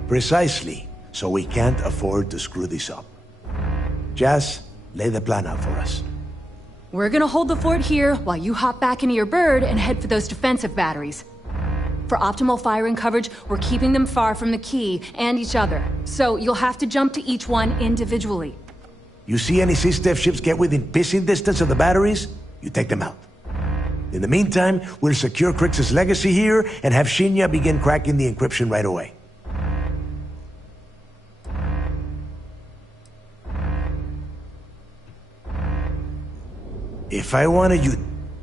Precisely, so we can't afford to screw this up. Jazz, lay the plan out for us. We're gonna hold the fort here while you hop back into your bird and head for those defensive batteries. For optimal firing coverage, we're keeping them far from the key and each other. So you'll have to jump to each one individually. You see any Sistef ships get within pissing distance of the batteries, you take them out. In the meantime, we'll secure Grix's legacy here and have Shinya begin cracking the encryption right away. If I wanted you...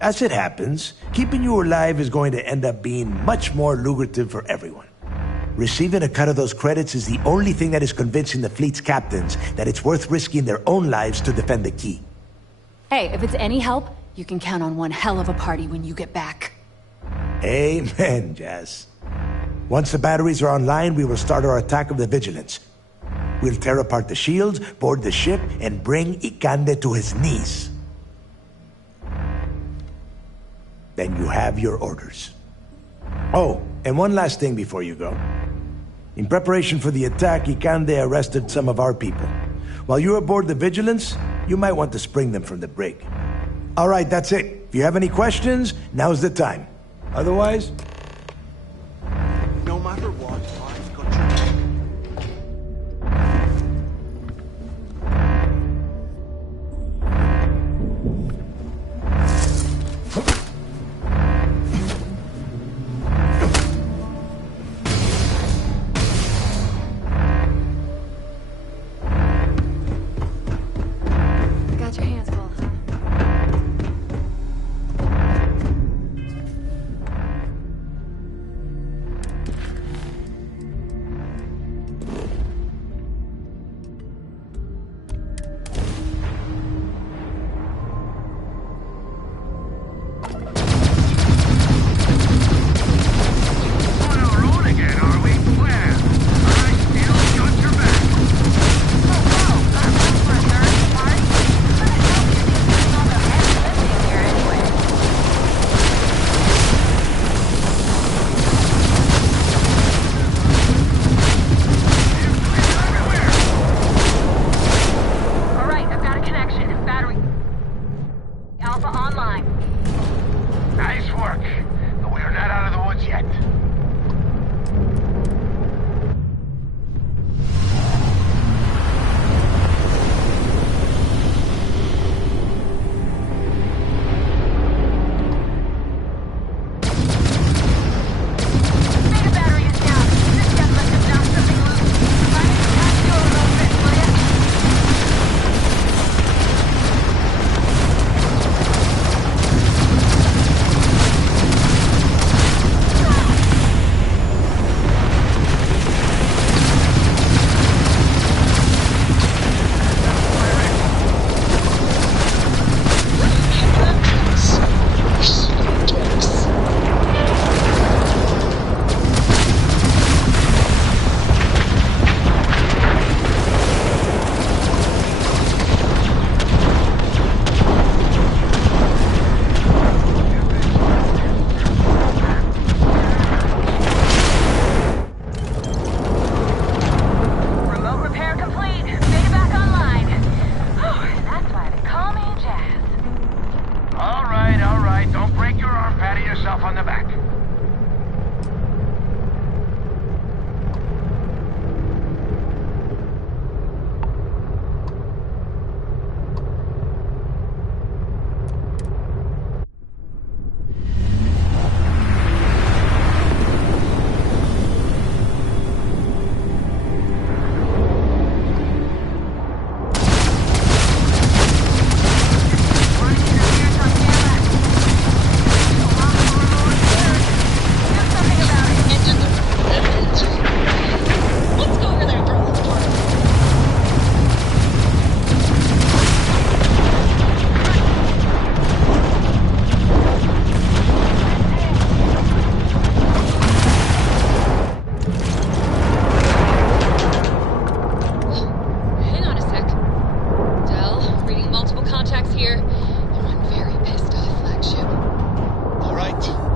As it happens, keeping you alive is going to end up being much more lucrative for everyone. Receiving a cut of those credits is the only thing that is convincing the fleet's captains that it's worth risking their own lives to defend the key. Hey, if it's any help, you can count on one hell of a party when you get back. Amen, Jazz. Once the batteries are online, we will start our attack of the Vigilance. We'll tear apart the shields, board the ship, and bring Ikande to his knees. Then you have your orders. Oh, and one last thing before you go. In preparation for the attack, Ikande arrested some of our people. While you're aboard the Vigilance, you might want to spring them from the brig. All right, that's it. If you have any questions, now's the time. Otherwise... No matter what, I've got your back.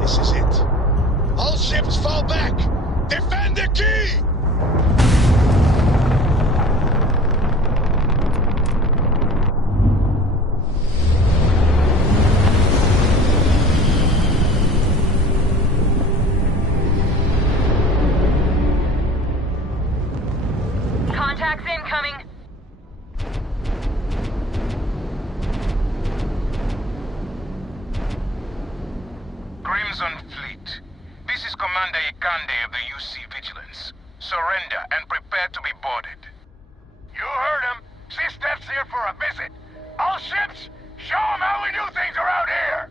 This is it. All ships fall back! Defend the key! Contacts incoming. Crimson Fleet. This is Commander Ikande of the UC Vigilance. Surrender and prepare to be boarded. You heard him. C-Steph's here for a visit. All ships, show him how we do things around here!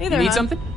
Hey there, You need hon. something?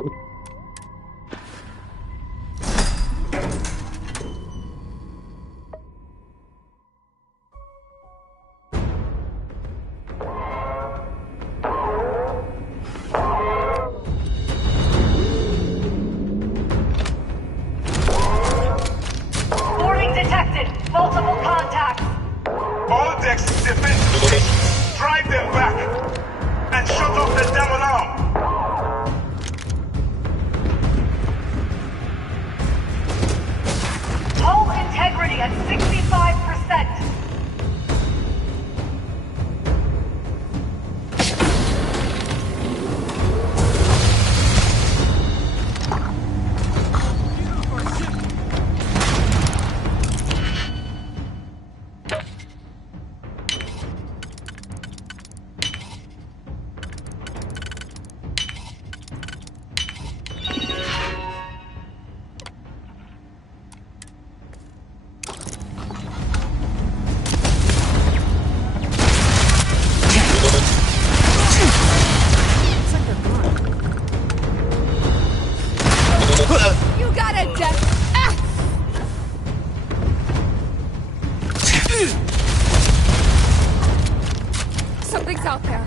Boarding detected. Multiple contacts. All decks defense stations. Drive them back. And shut off the damn alarm. Hull integrity at 65%. You got it, Jeff! Something's out there.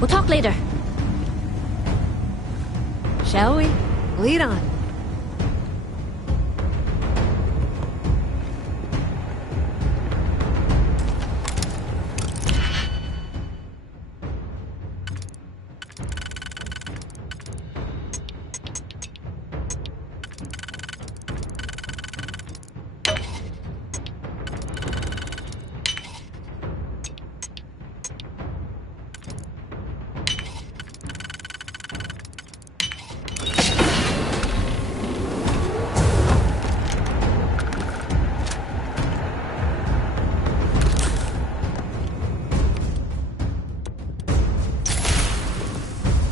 We'll talk later. Shall we? Lead on.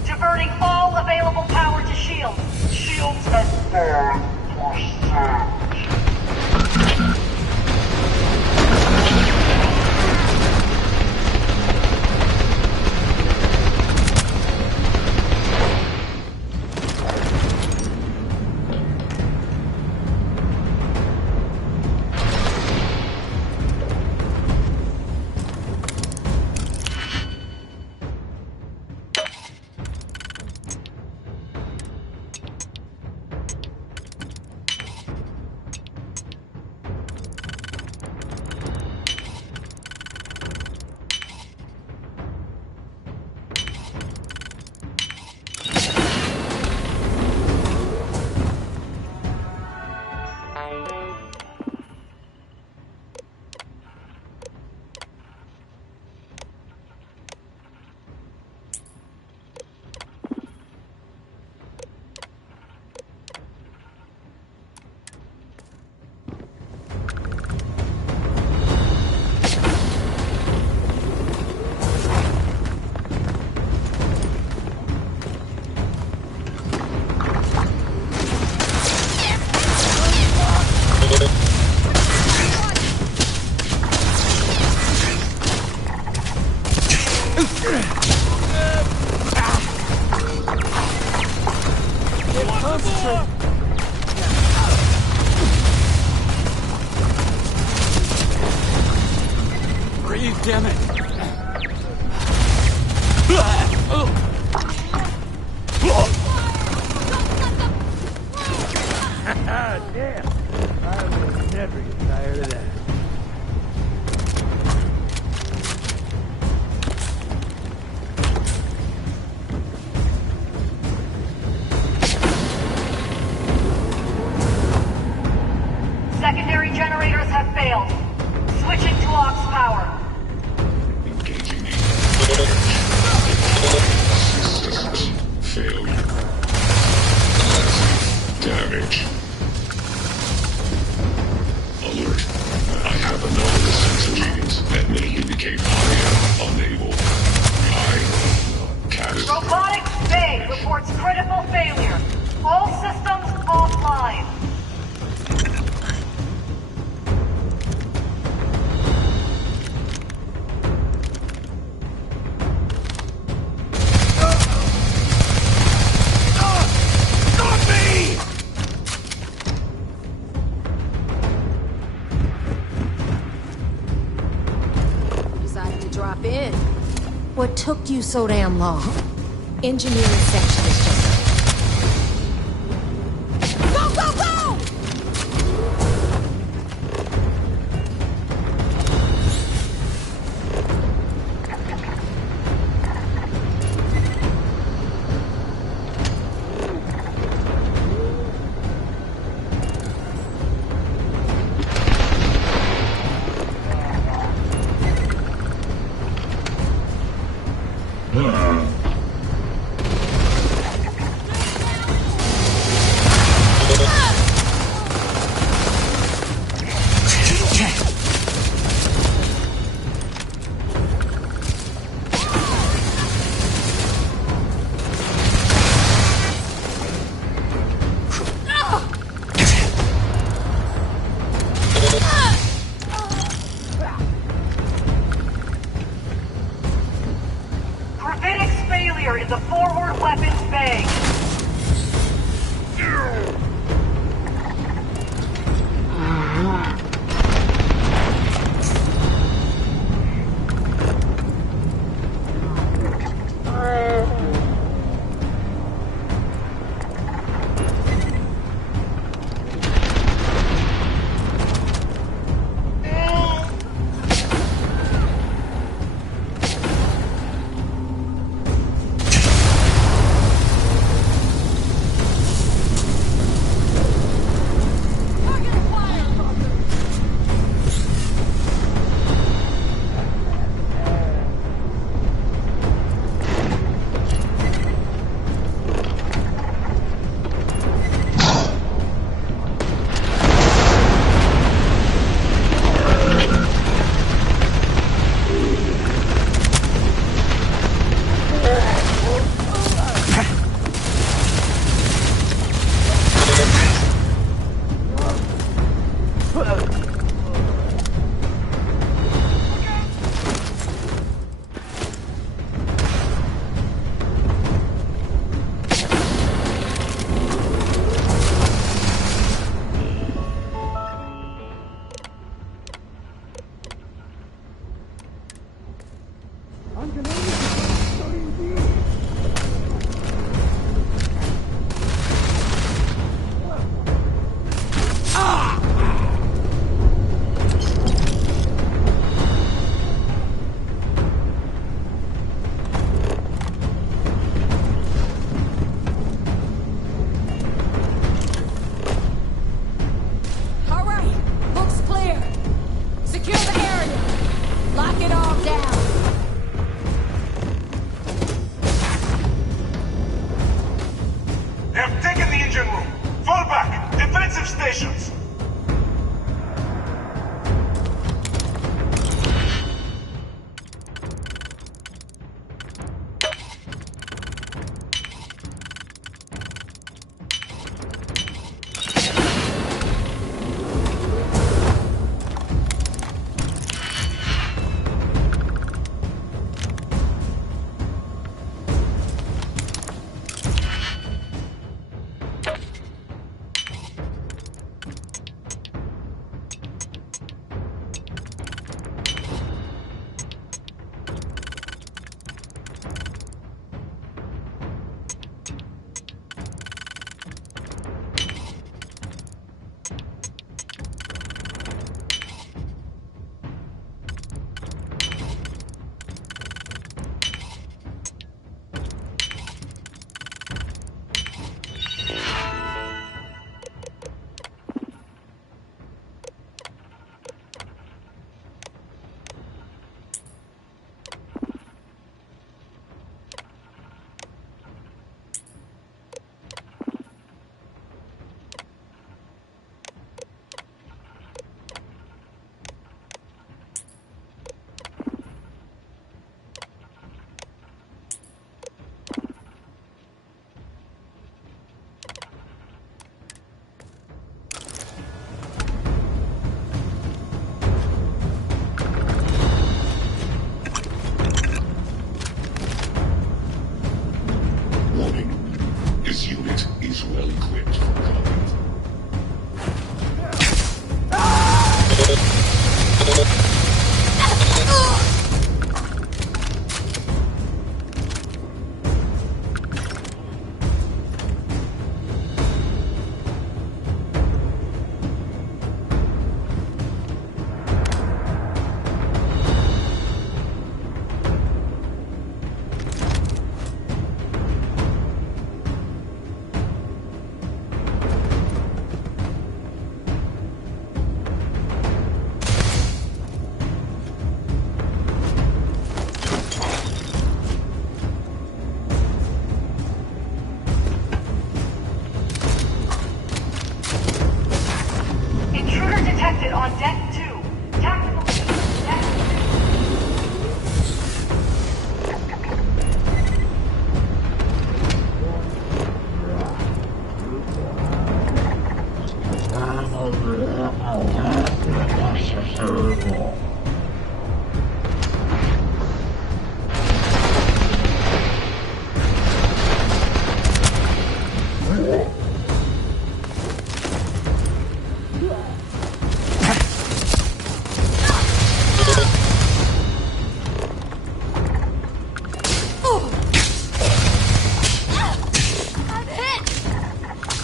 Diverting all available power to shields. Shields at 4%. Breathe, damn it! Damn! I will never get tired of that. Secondary generators have failed. Switching to aux power. drop in. What took you so damn long? Engineering section is just... Go, go, go!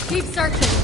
Keep searching.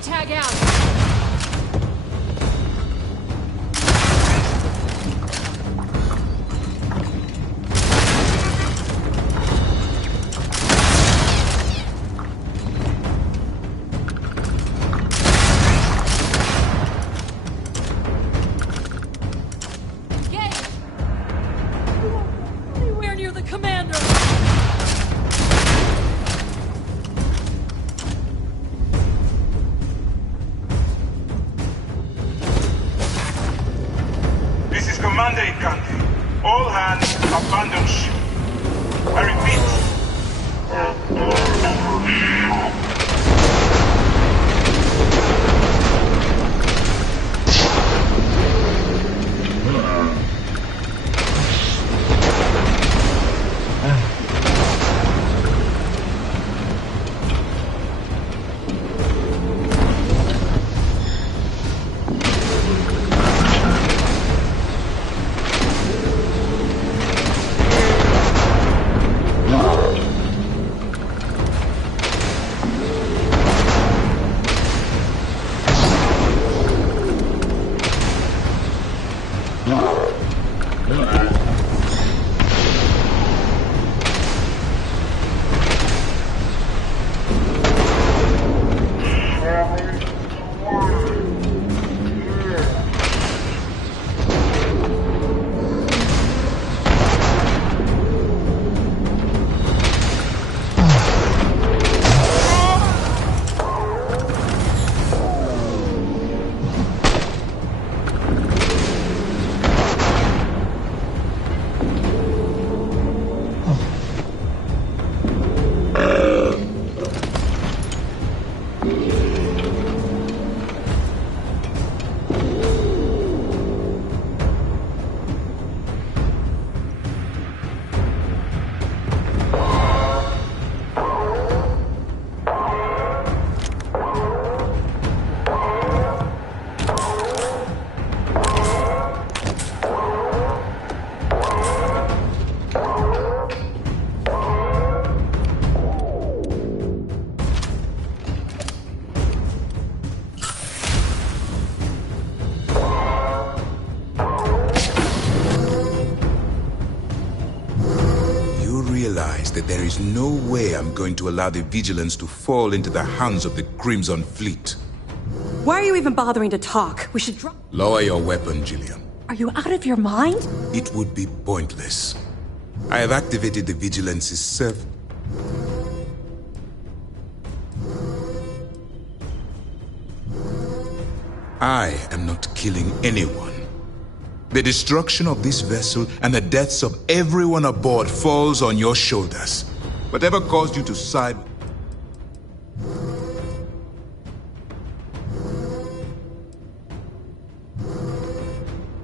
Tag out. Anywhere near the commander. Commander Ikande. All hands abandon ship. I That there is no way I'm going to allow the Vigilance to fall into the hands of the Crimson Fleet. Why are you even bothering to talk? We should drop... Lower your weapon, Gillian. Are you out of your mind? It would be pointless. I have activated the Vigilance's server. I am not killing anyone. The destruction of this vessel and the deaths of everyone aboard falls on your shoulders. Whatever caused you to side...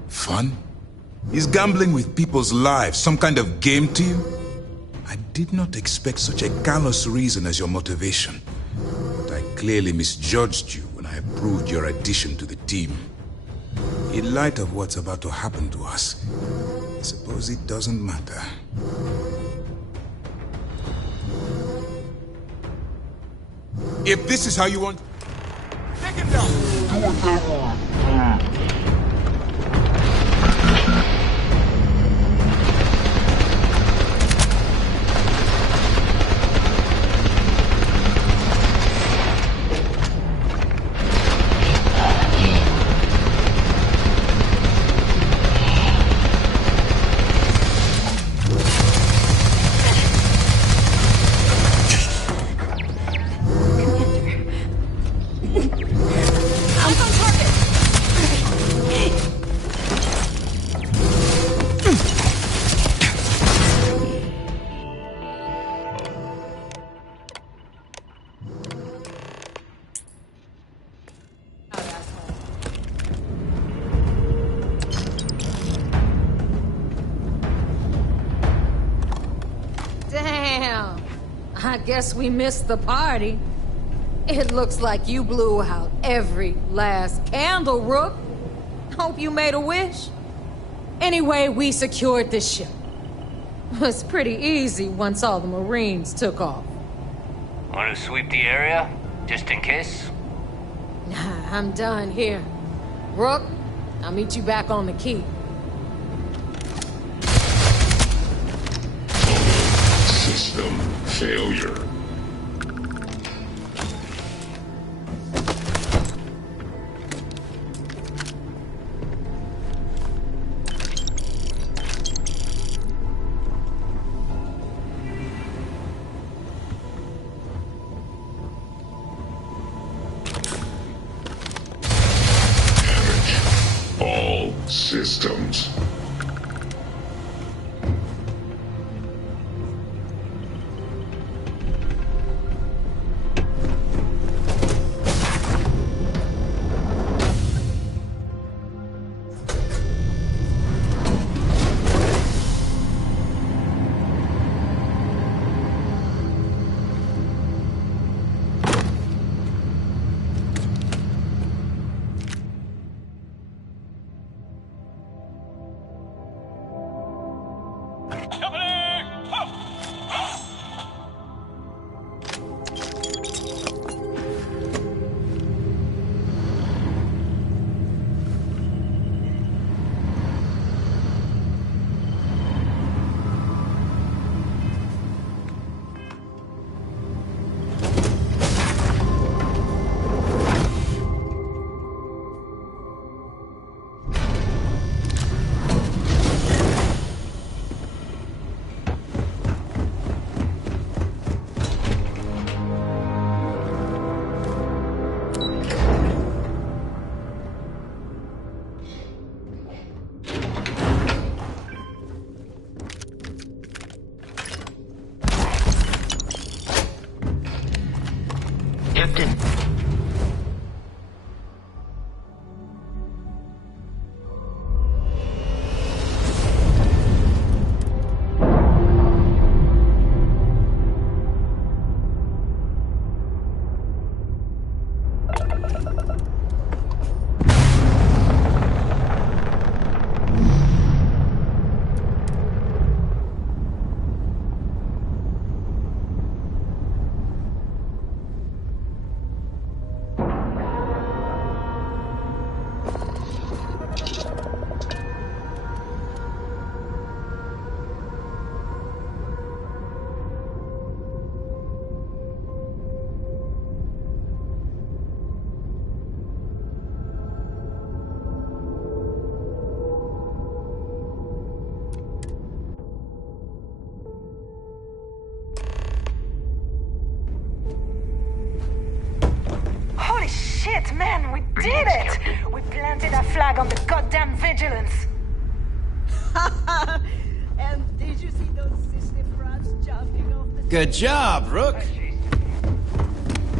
Fun? Is gambling with people's lives some kind of game to you? I did not expect such a callous reason as your motivation. But I clearly misjudged you when I approved your addition to the team. In light of what's about to happen to us, I suppose it doesn't matter. If this is how you want... Take him down! Do it now! Damn. I guess we missed the party. It looks like you blew out every last candle, Rook. Hope you made a wish. Anyway, we secured the ship. It was pretty easy once all the Marines took off. Want to sweep the area? Just in case? Nah, I'm done here. Rook, I'll meet you back on the quay. System failure. All systems. did it! We planted a flag on the goddamn vigilance. And did you see those sister frogs jumping off the... Good job, Rook.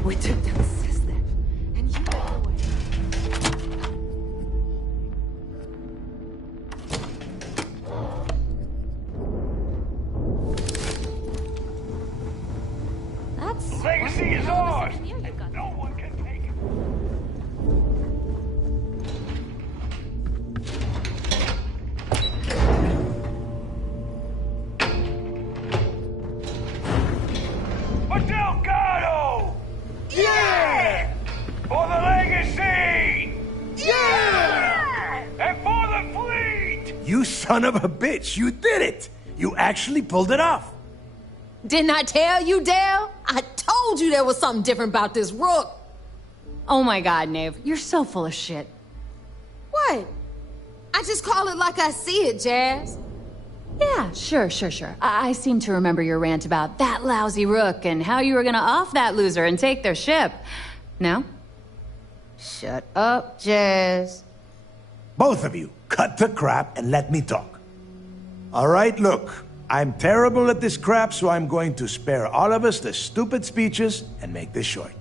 We took down sister, and you ran away. That's... Legacy is ours! No one can take it. For Delgado! Yeah! For the Legacy! Yeah! And for the fleet! You son of a bitch, you did it! You actually pulled it off! Didn't I tell you, Dale? I told you there was something different about this Rook. Oh my god, Nave, you're so full of shit. What? I just call it like I see it, Jazz. Yeah, sure. I seem to remember your rant about that lousy Rook and how you were gonna off that loser and take their ship. No? Shut up, Jazz. Both of you, cut the crap and let me talk. All right, look. I'm terrible at this crap, so I'm going to spare all of us the stupid speeches and make this short.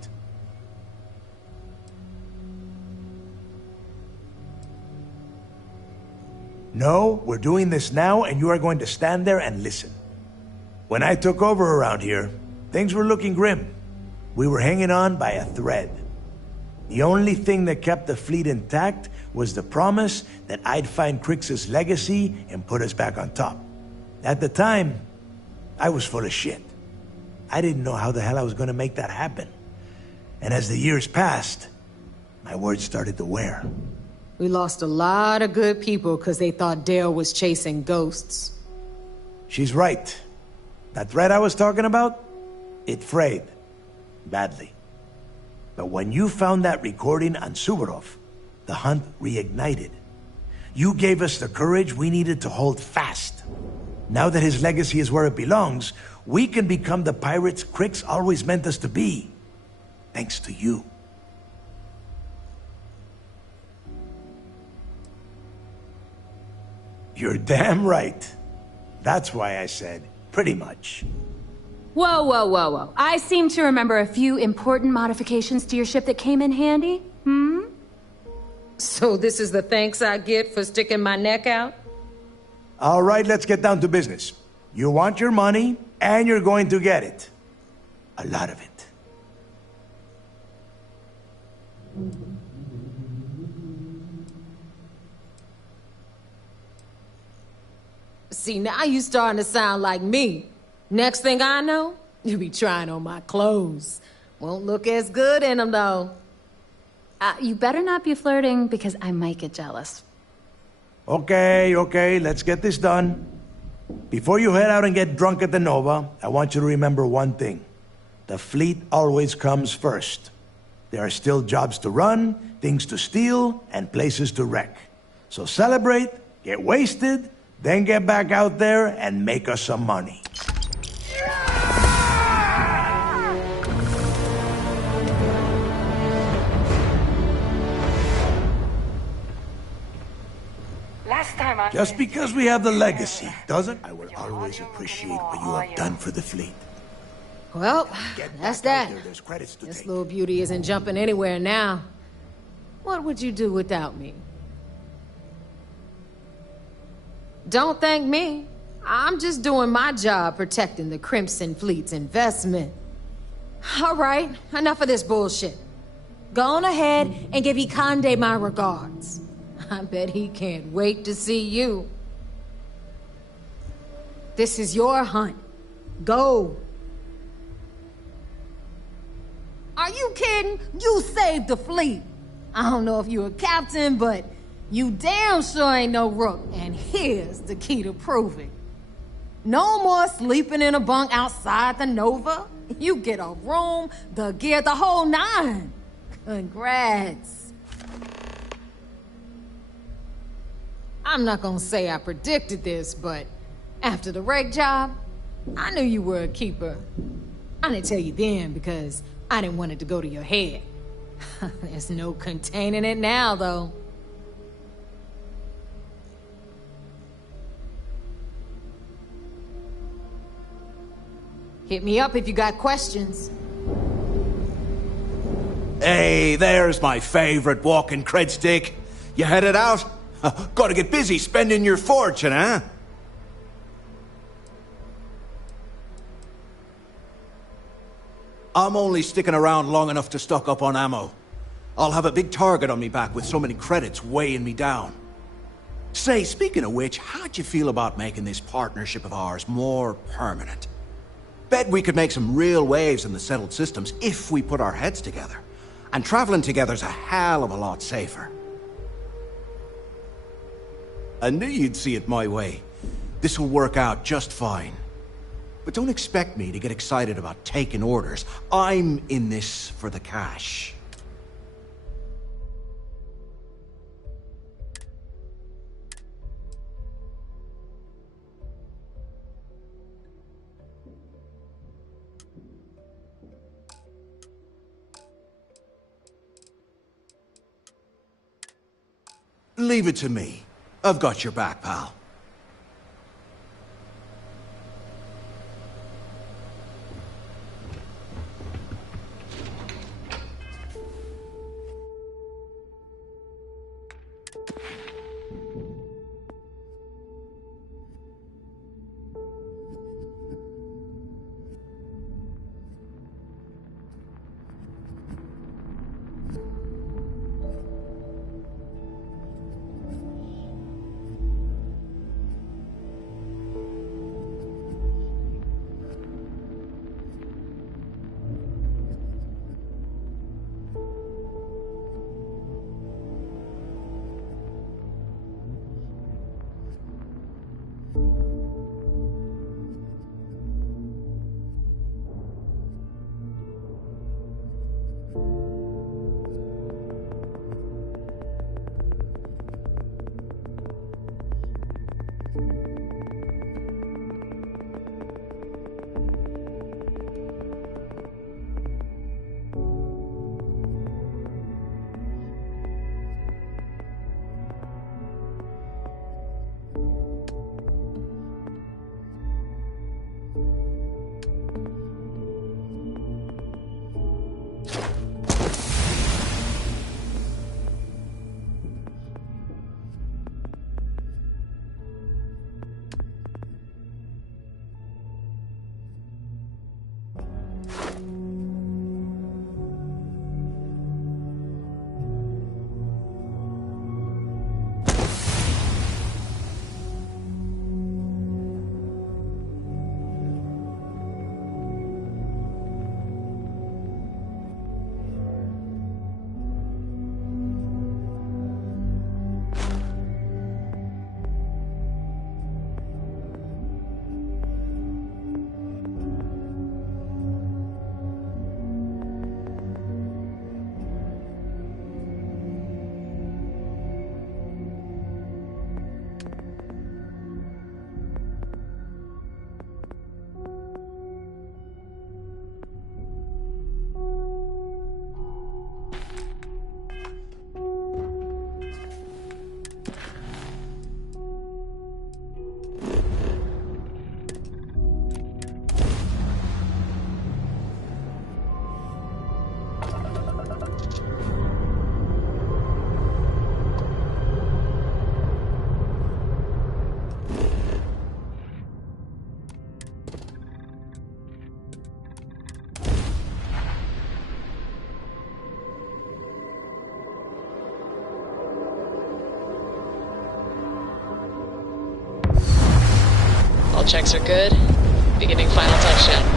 No, we're doing this now, and you are going to stand there and listen. When I took over around here, things were looking grim. We were hanging on by a thread. The only thing that kept the fleet intact was the promise that I'd find Crix's legacy and put us back on top. At the time, I was full of shit. I didn't know how the hell I was going to make that happen. And as the years passed, my words started to wear. We lost a lot of good people because they thought Dale was chasing ghosts. She's right. That thread I was talking about, it frayed. Badly. But when you found that recording on Suvorov, the hunt reignited. You gave us the courage we needed to hold fast. Now that his legacy is where it belongs, we can become the pirates Crix always meant us to be. Thanks to you. You're damn right. That's why I said, pretty much. Whoa. I seem to remember a few important modifications to your ship that came in handy. So this is the thanks I get for sticking my neck out? All right, let's get down to business. You want your money, and you're going to get it. A lot of it. See, now you starting to sound like me. Next thing I know, you be trying on my clothes. Won't look as good in them, though. You better not be flirting, because I might get jealous. Okay, let's get this done. Before you head out and get drunk at the Nova, I want you to remember one thing. The fleet always comes first. There are still jobs to run, things to steal, and places to wreck. So celebrate, get wasted, then get back out there and make us some money. Just because we have the legacy doesn't, I will always appreciate what you have done for the fleet. Well, that's that. This little beauty isn't jumping anywhere now. What would you do without me? Don't thank me. I'm just doing my job protecting the Crimson Fleet's investment. All right, enough of this bullshit. Go on ahead and give Ikande my regards. I bet he can't wait to see you. This is your hunt. Go. Are you kidding? You saved the fleet. I don't know if you're a captain, but you damn sure ain't no Rook, and here's the key to prove it. No more sleeping in a bunk outside the Nova. You get a room, the gear, the whole nine. Congrats. I'm not gonna say I predicted this, but after the wreck job, I knew you were a keeper. I didn't tell you then because I didn't want it to go to your head. There's no containing it now, though. Hit me up if you got questions. Hey, there's my favorite walking cred stick. You headed out? Gotta get busy spending your fortune, huh? I'm only sticking around long enough to stock up on ammo. I'll have a big target on me back with so many credits weighing me down. Say, speaking of which, how'd you feel about making this partnership of ours more permanent? Bet we could make some real waves in the settled systems if we put our heads together. And traveling together's a hell of a lot safer. I knew you'd see it my way. This'll work out just fine. But don't expect me to get excited about taking orders. I'm in this for the cash. Leave it to me. I've got your back, pal. Checks are good. Beginning final touchdown.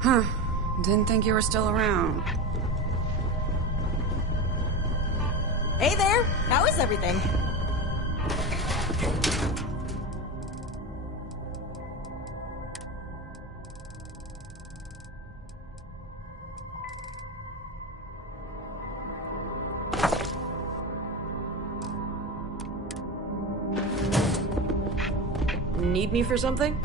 Huh. Didn't think you were still around. Hey there! How is everything? Need me for something?